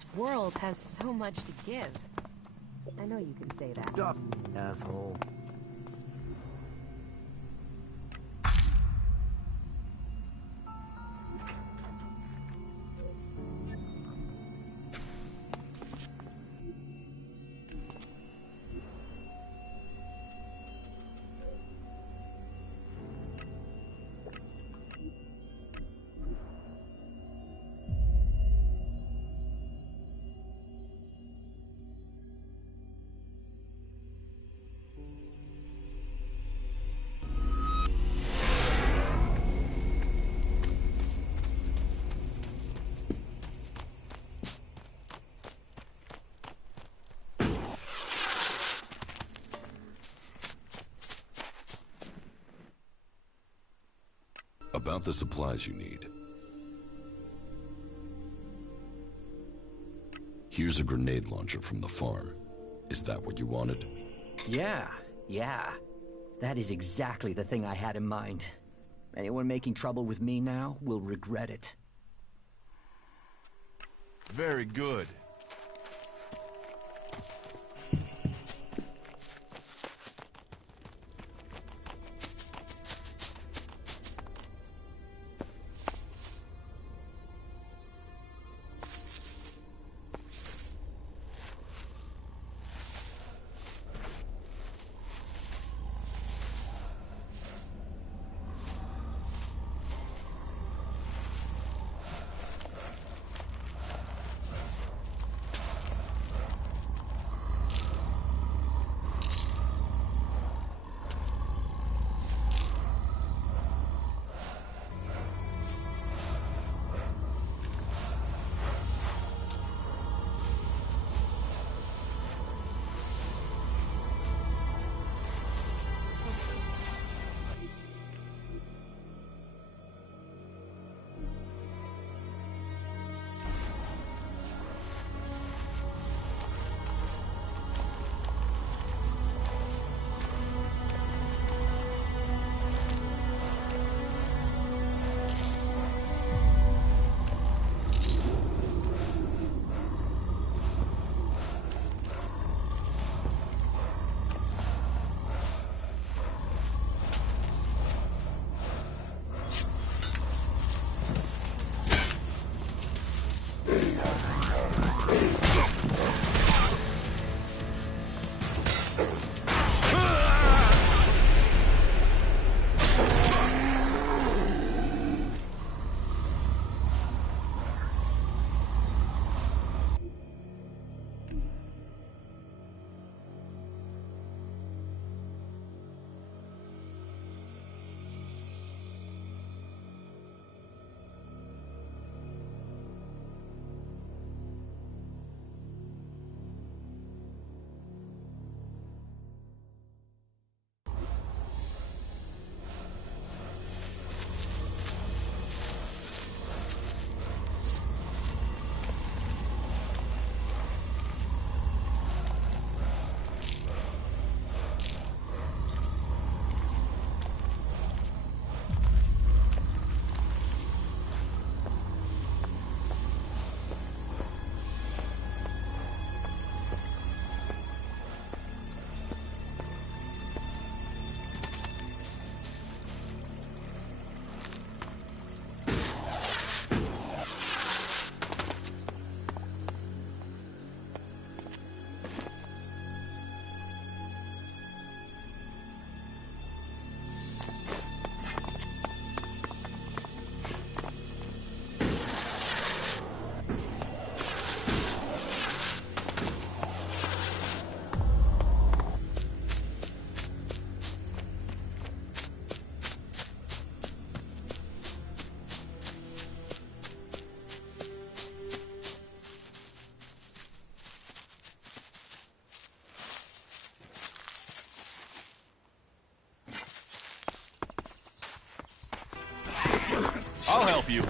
This world has so much to give. I know you can say that. Stop, asshole. About the supplies you need. Here's a grenade launcher from the farm. Is that what you wanted? Yeah. That is exactly the thing I had in mind. Anyone making trouble with me now will regret it. Very good. I'll help you.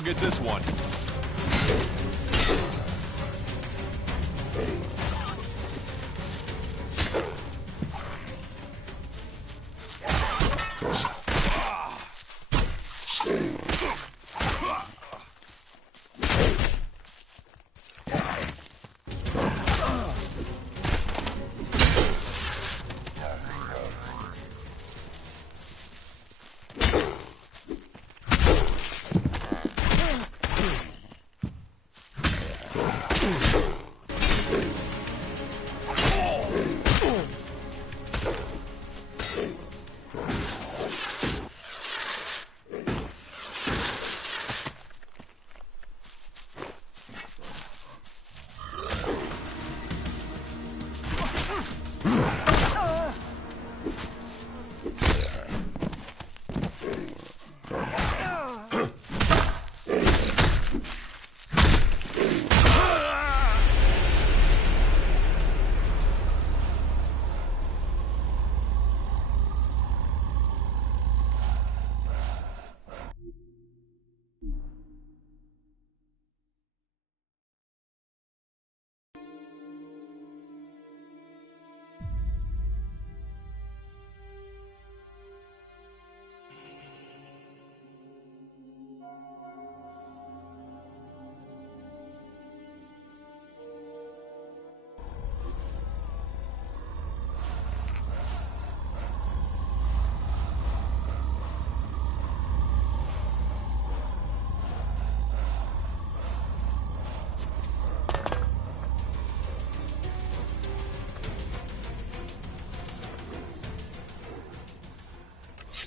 I'll get this one.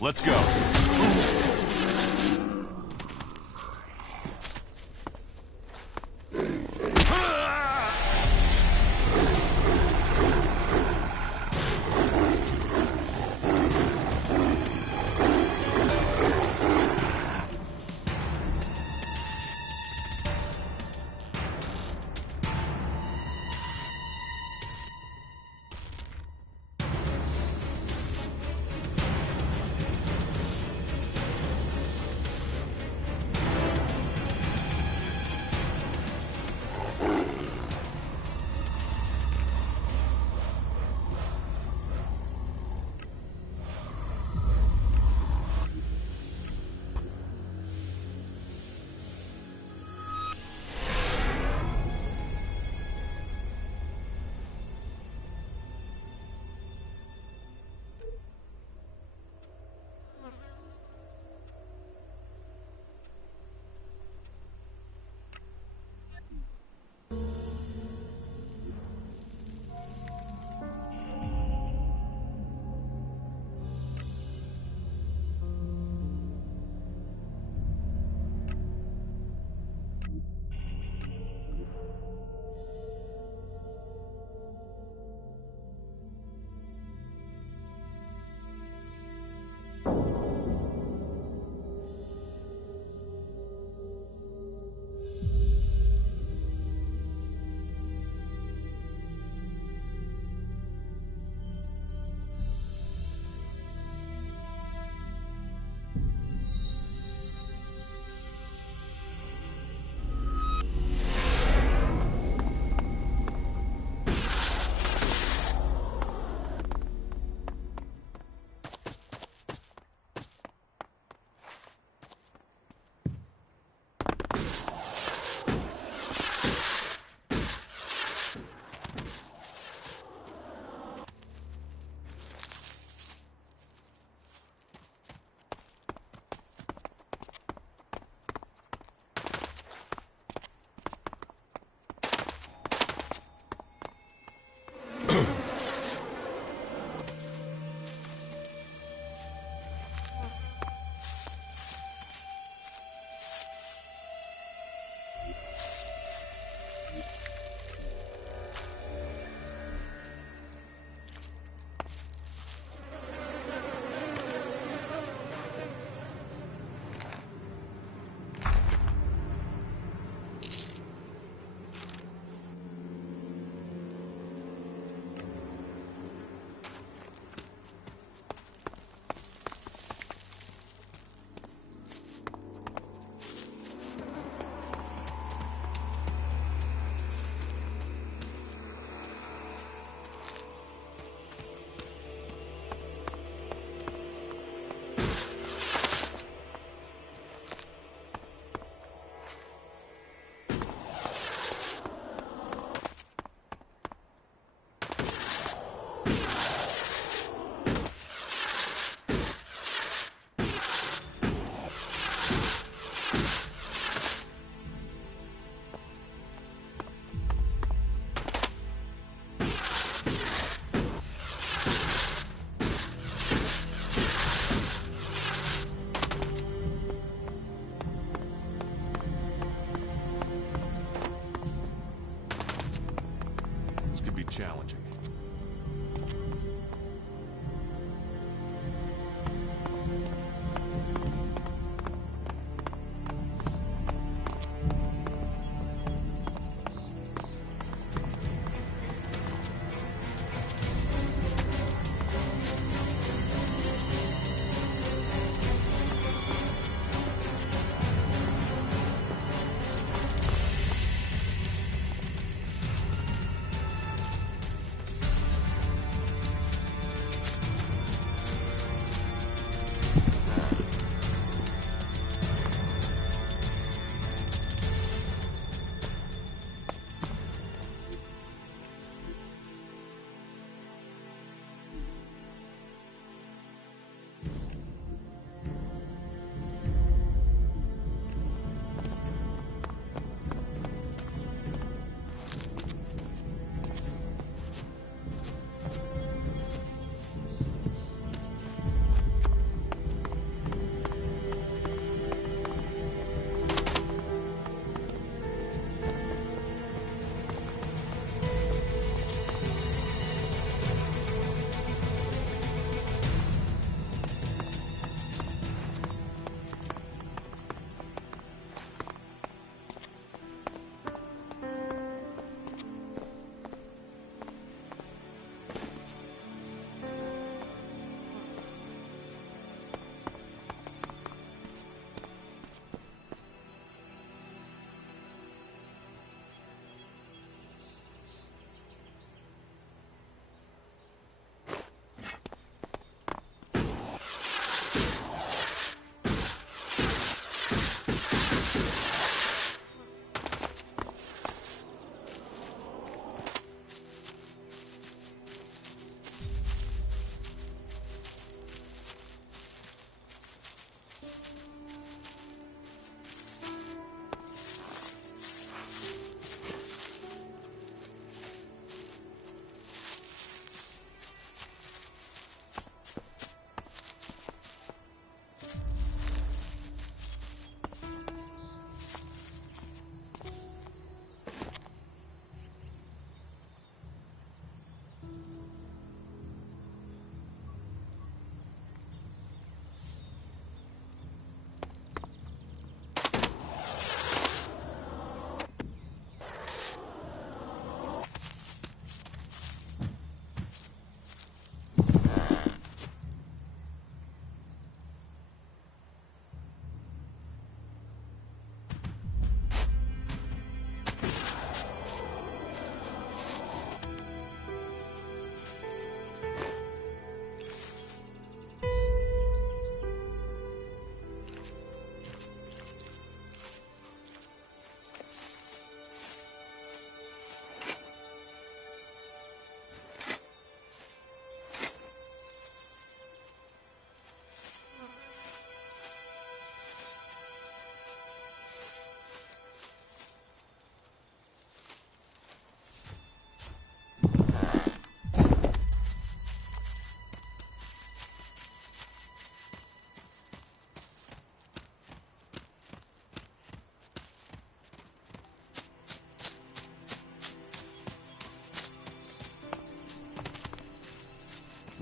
Let's go.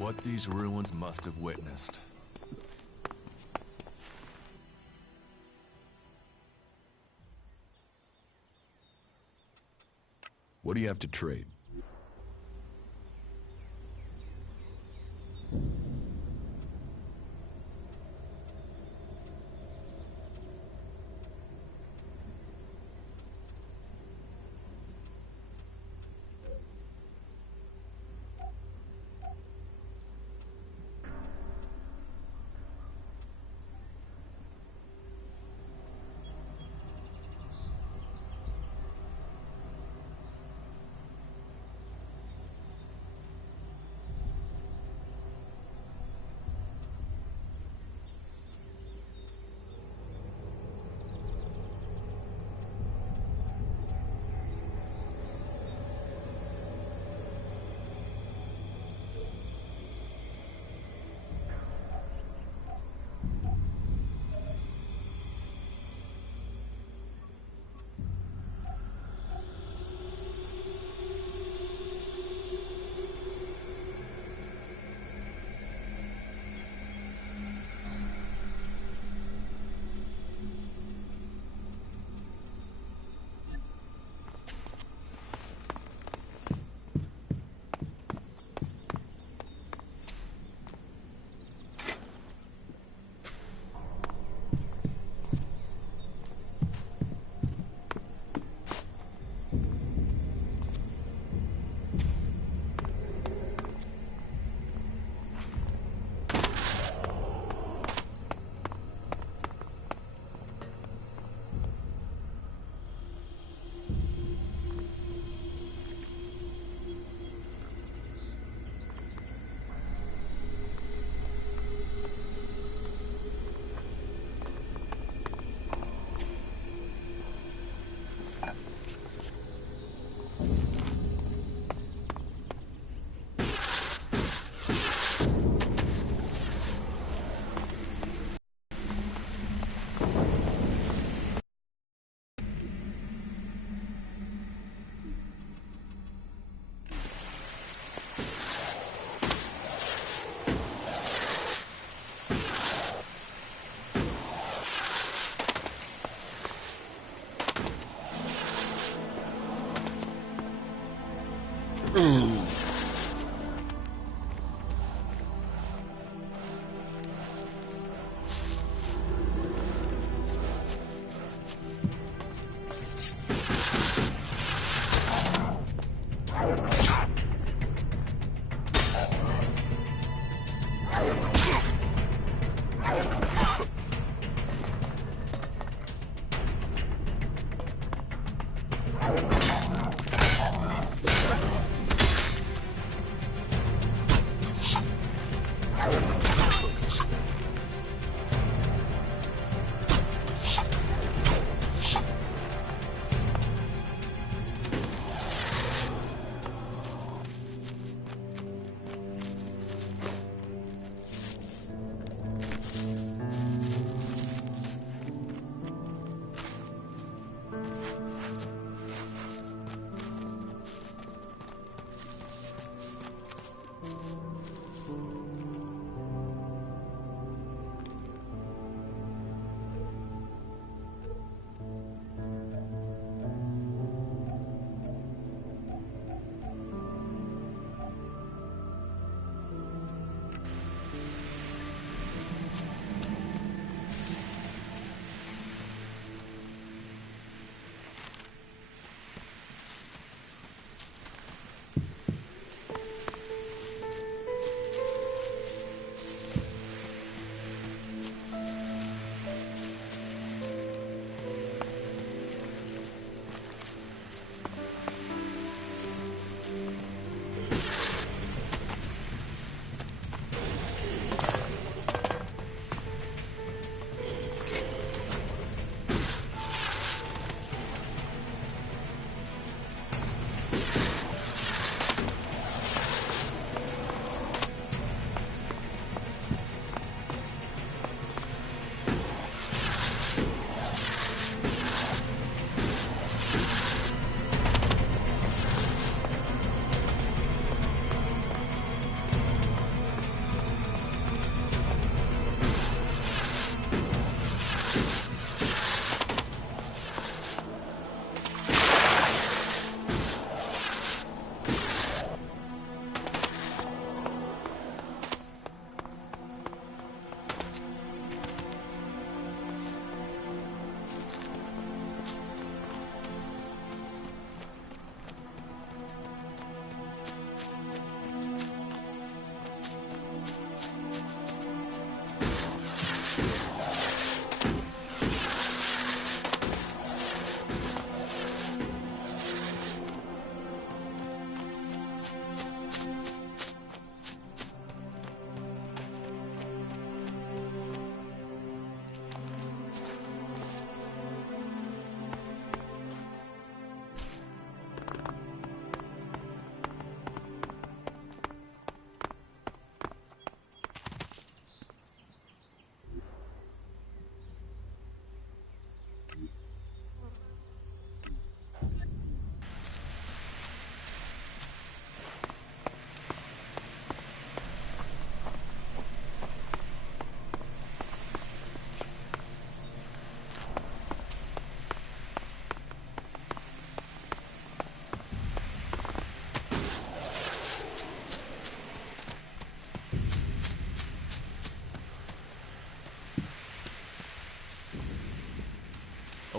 What these ruins must have witnessed. What do you have to trade?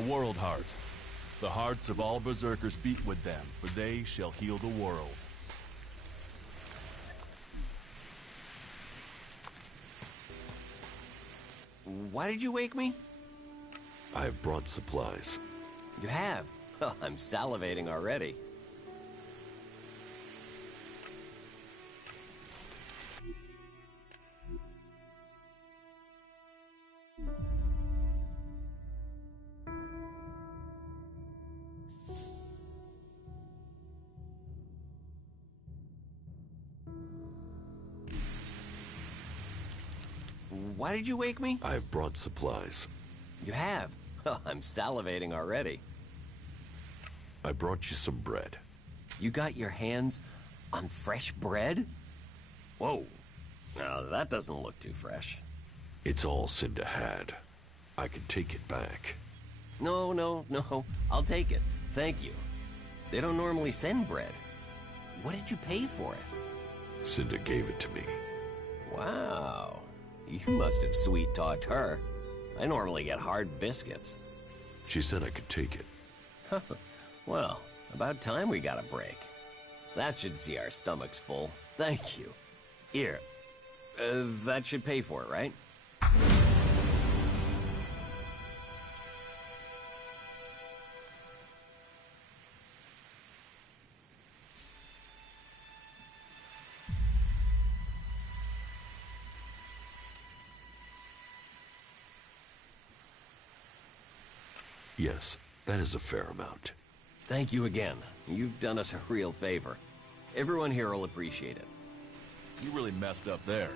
world heart. The hearts of all berserkers beat with them, for they shall heal the world. Why did you wake me? I've brought supplies. You have? I'm salivating already. Why did you wake me? I've brought supplies. You have? I'm salivating already. I brought you some bread. You got your hands on fresh bread? Whoa. Now, that doesn't look too fresh. It's all Cinda had. I can take it back. No. I'll take it. Thank you. They don't normally send bread. What did you pay for it? Cinda gave it to me. Wow. You must have sweet-talked her. I normally get hard biscuits. She said I could take it. Well, about time we got a break. That should see our stomachs full. Thank you. Here. That should pay for it, right? Yes, that is a fair amount. Thank you again. You've done us a real favor. Everyone here will appreciate it. You really messed up there.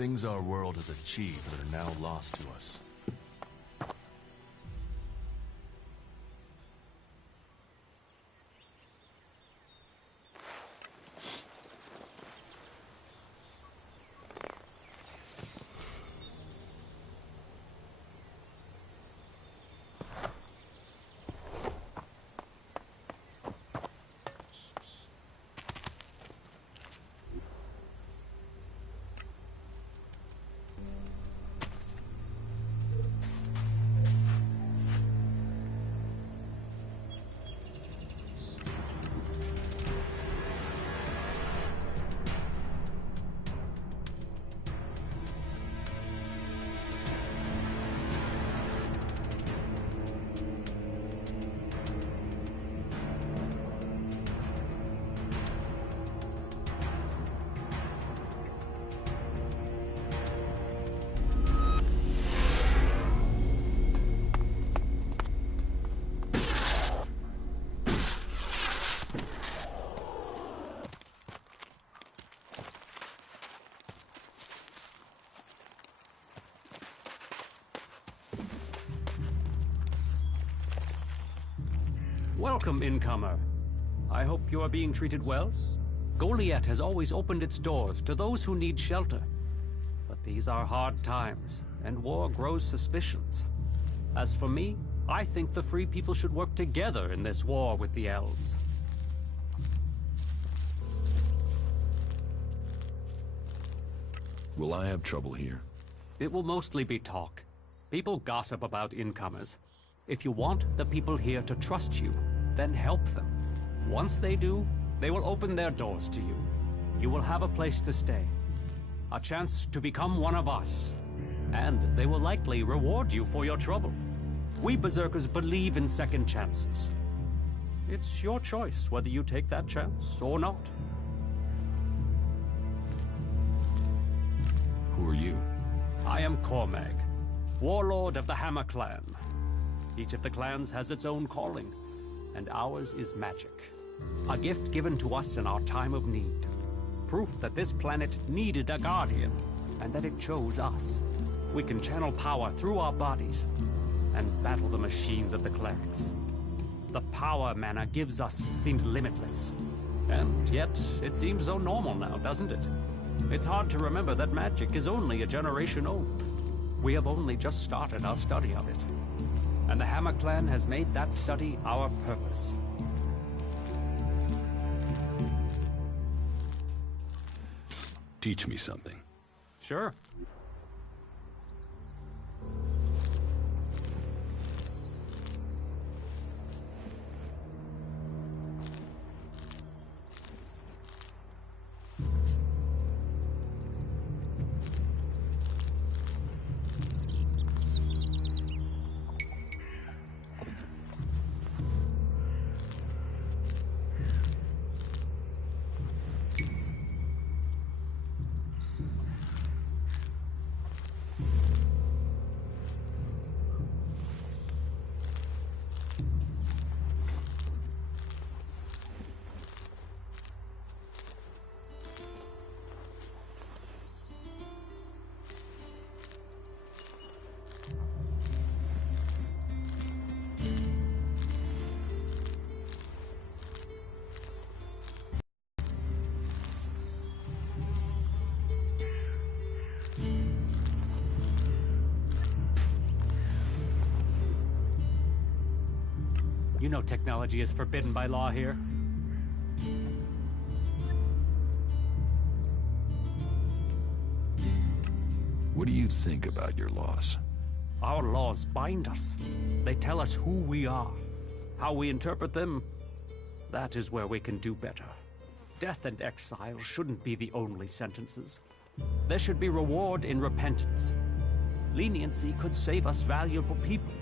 things our world has achieved that are now lost to us. Welcome, incomer. I hope you are being treated well. Goliath has always opened its doors to those who need shelter. But these are hard times, and war grows suspicions. As for me, I think the free people should work together in this war with the elves. Will I have trouble here? It will mostly be talk. People gossip about incomers. If you want the people here to trust you, then help them. Once they do, they will open their doors to you. You will have a place to stay, a chance to become one of us, and they will likely reward you for your trouble. We Berserkers believe in second chances. It's your choice whether you take that chance or not. Who are you? I am Cormag, warlord of the Hammer Clan. Each of the clans has its own calling, and ours is magic. A gift given to us in our time of need. Proof that this planet needed a guardian, and that it chose us. We can channel power through our bodies, and battle the machines of the clerics. The power mana gives us seems limitless. And yet, it seems so normal now, doesn't it? It's hard to remember that magic is only a generation old. We have only just started our study of it. And the Hammer Clan has made that study our purpose. Teach me something. Sure. You know technology is forbidden by law here. What do you think about your laws? Our laws bind us. They tell us who we are. How we interpret them, that is where we can do better. Death and exile shouldn't be the only sentences. There should be reward in repentance. Leniency could save us valuable people.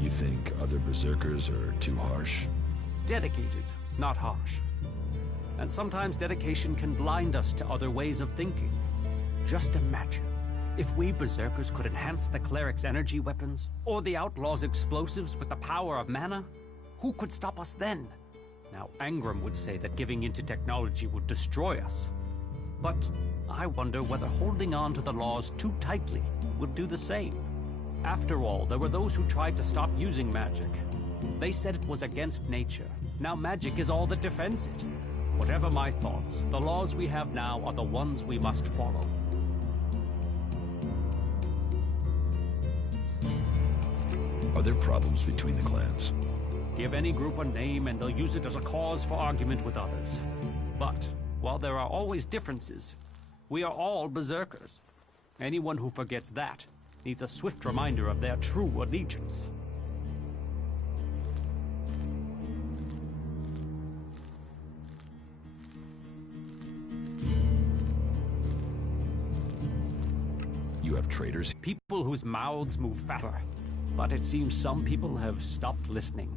You think other Berserkers are too harsh? Dedicated, not harsh. And sometimes dedication can blind us to other ways of thinking. Just imagine, if we Berserkers could enhance the cleric's energy weapons, or the outlaws' explosives with the power of mana, who could stop us then? Now, Angram would say that giving into technology would destroy us. But I wonder whether holding on to the laws too tightly would do the same. After all, there were those who tried to stop using magic. They said it was against nature. Now magic is all that defends it. Whatever my thoughts, the laws we have now are the ones we must follow. Are there problems between the clans? Give any group a name and they'll use it as a cause for argument with others. But, while there are always differences, we are all berserkers. Anyone who forgets that needs a swift reminder of their true allegiance. You have traitors? People whose mouths move faster. But it seems some people have stopped listening.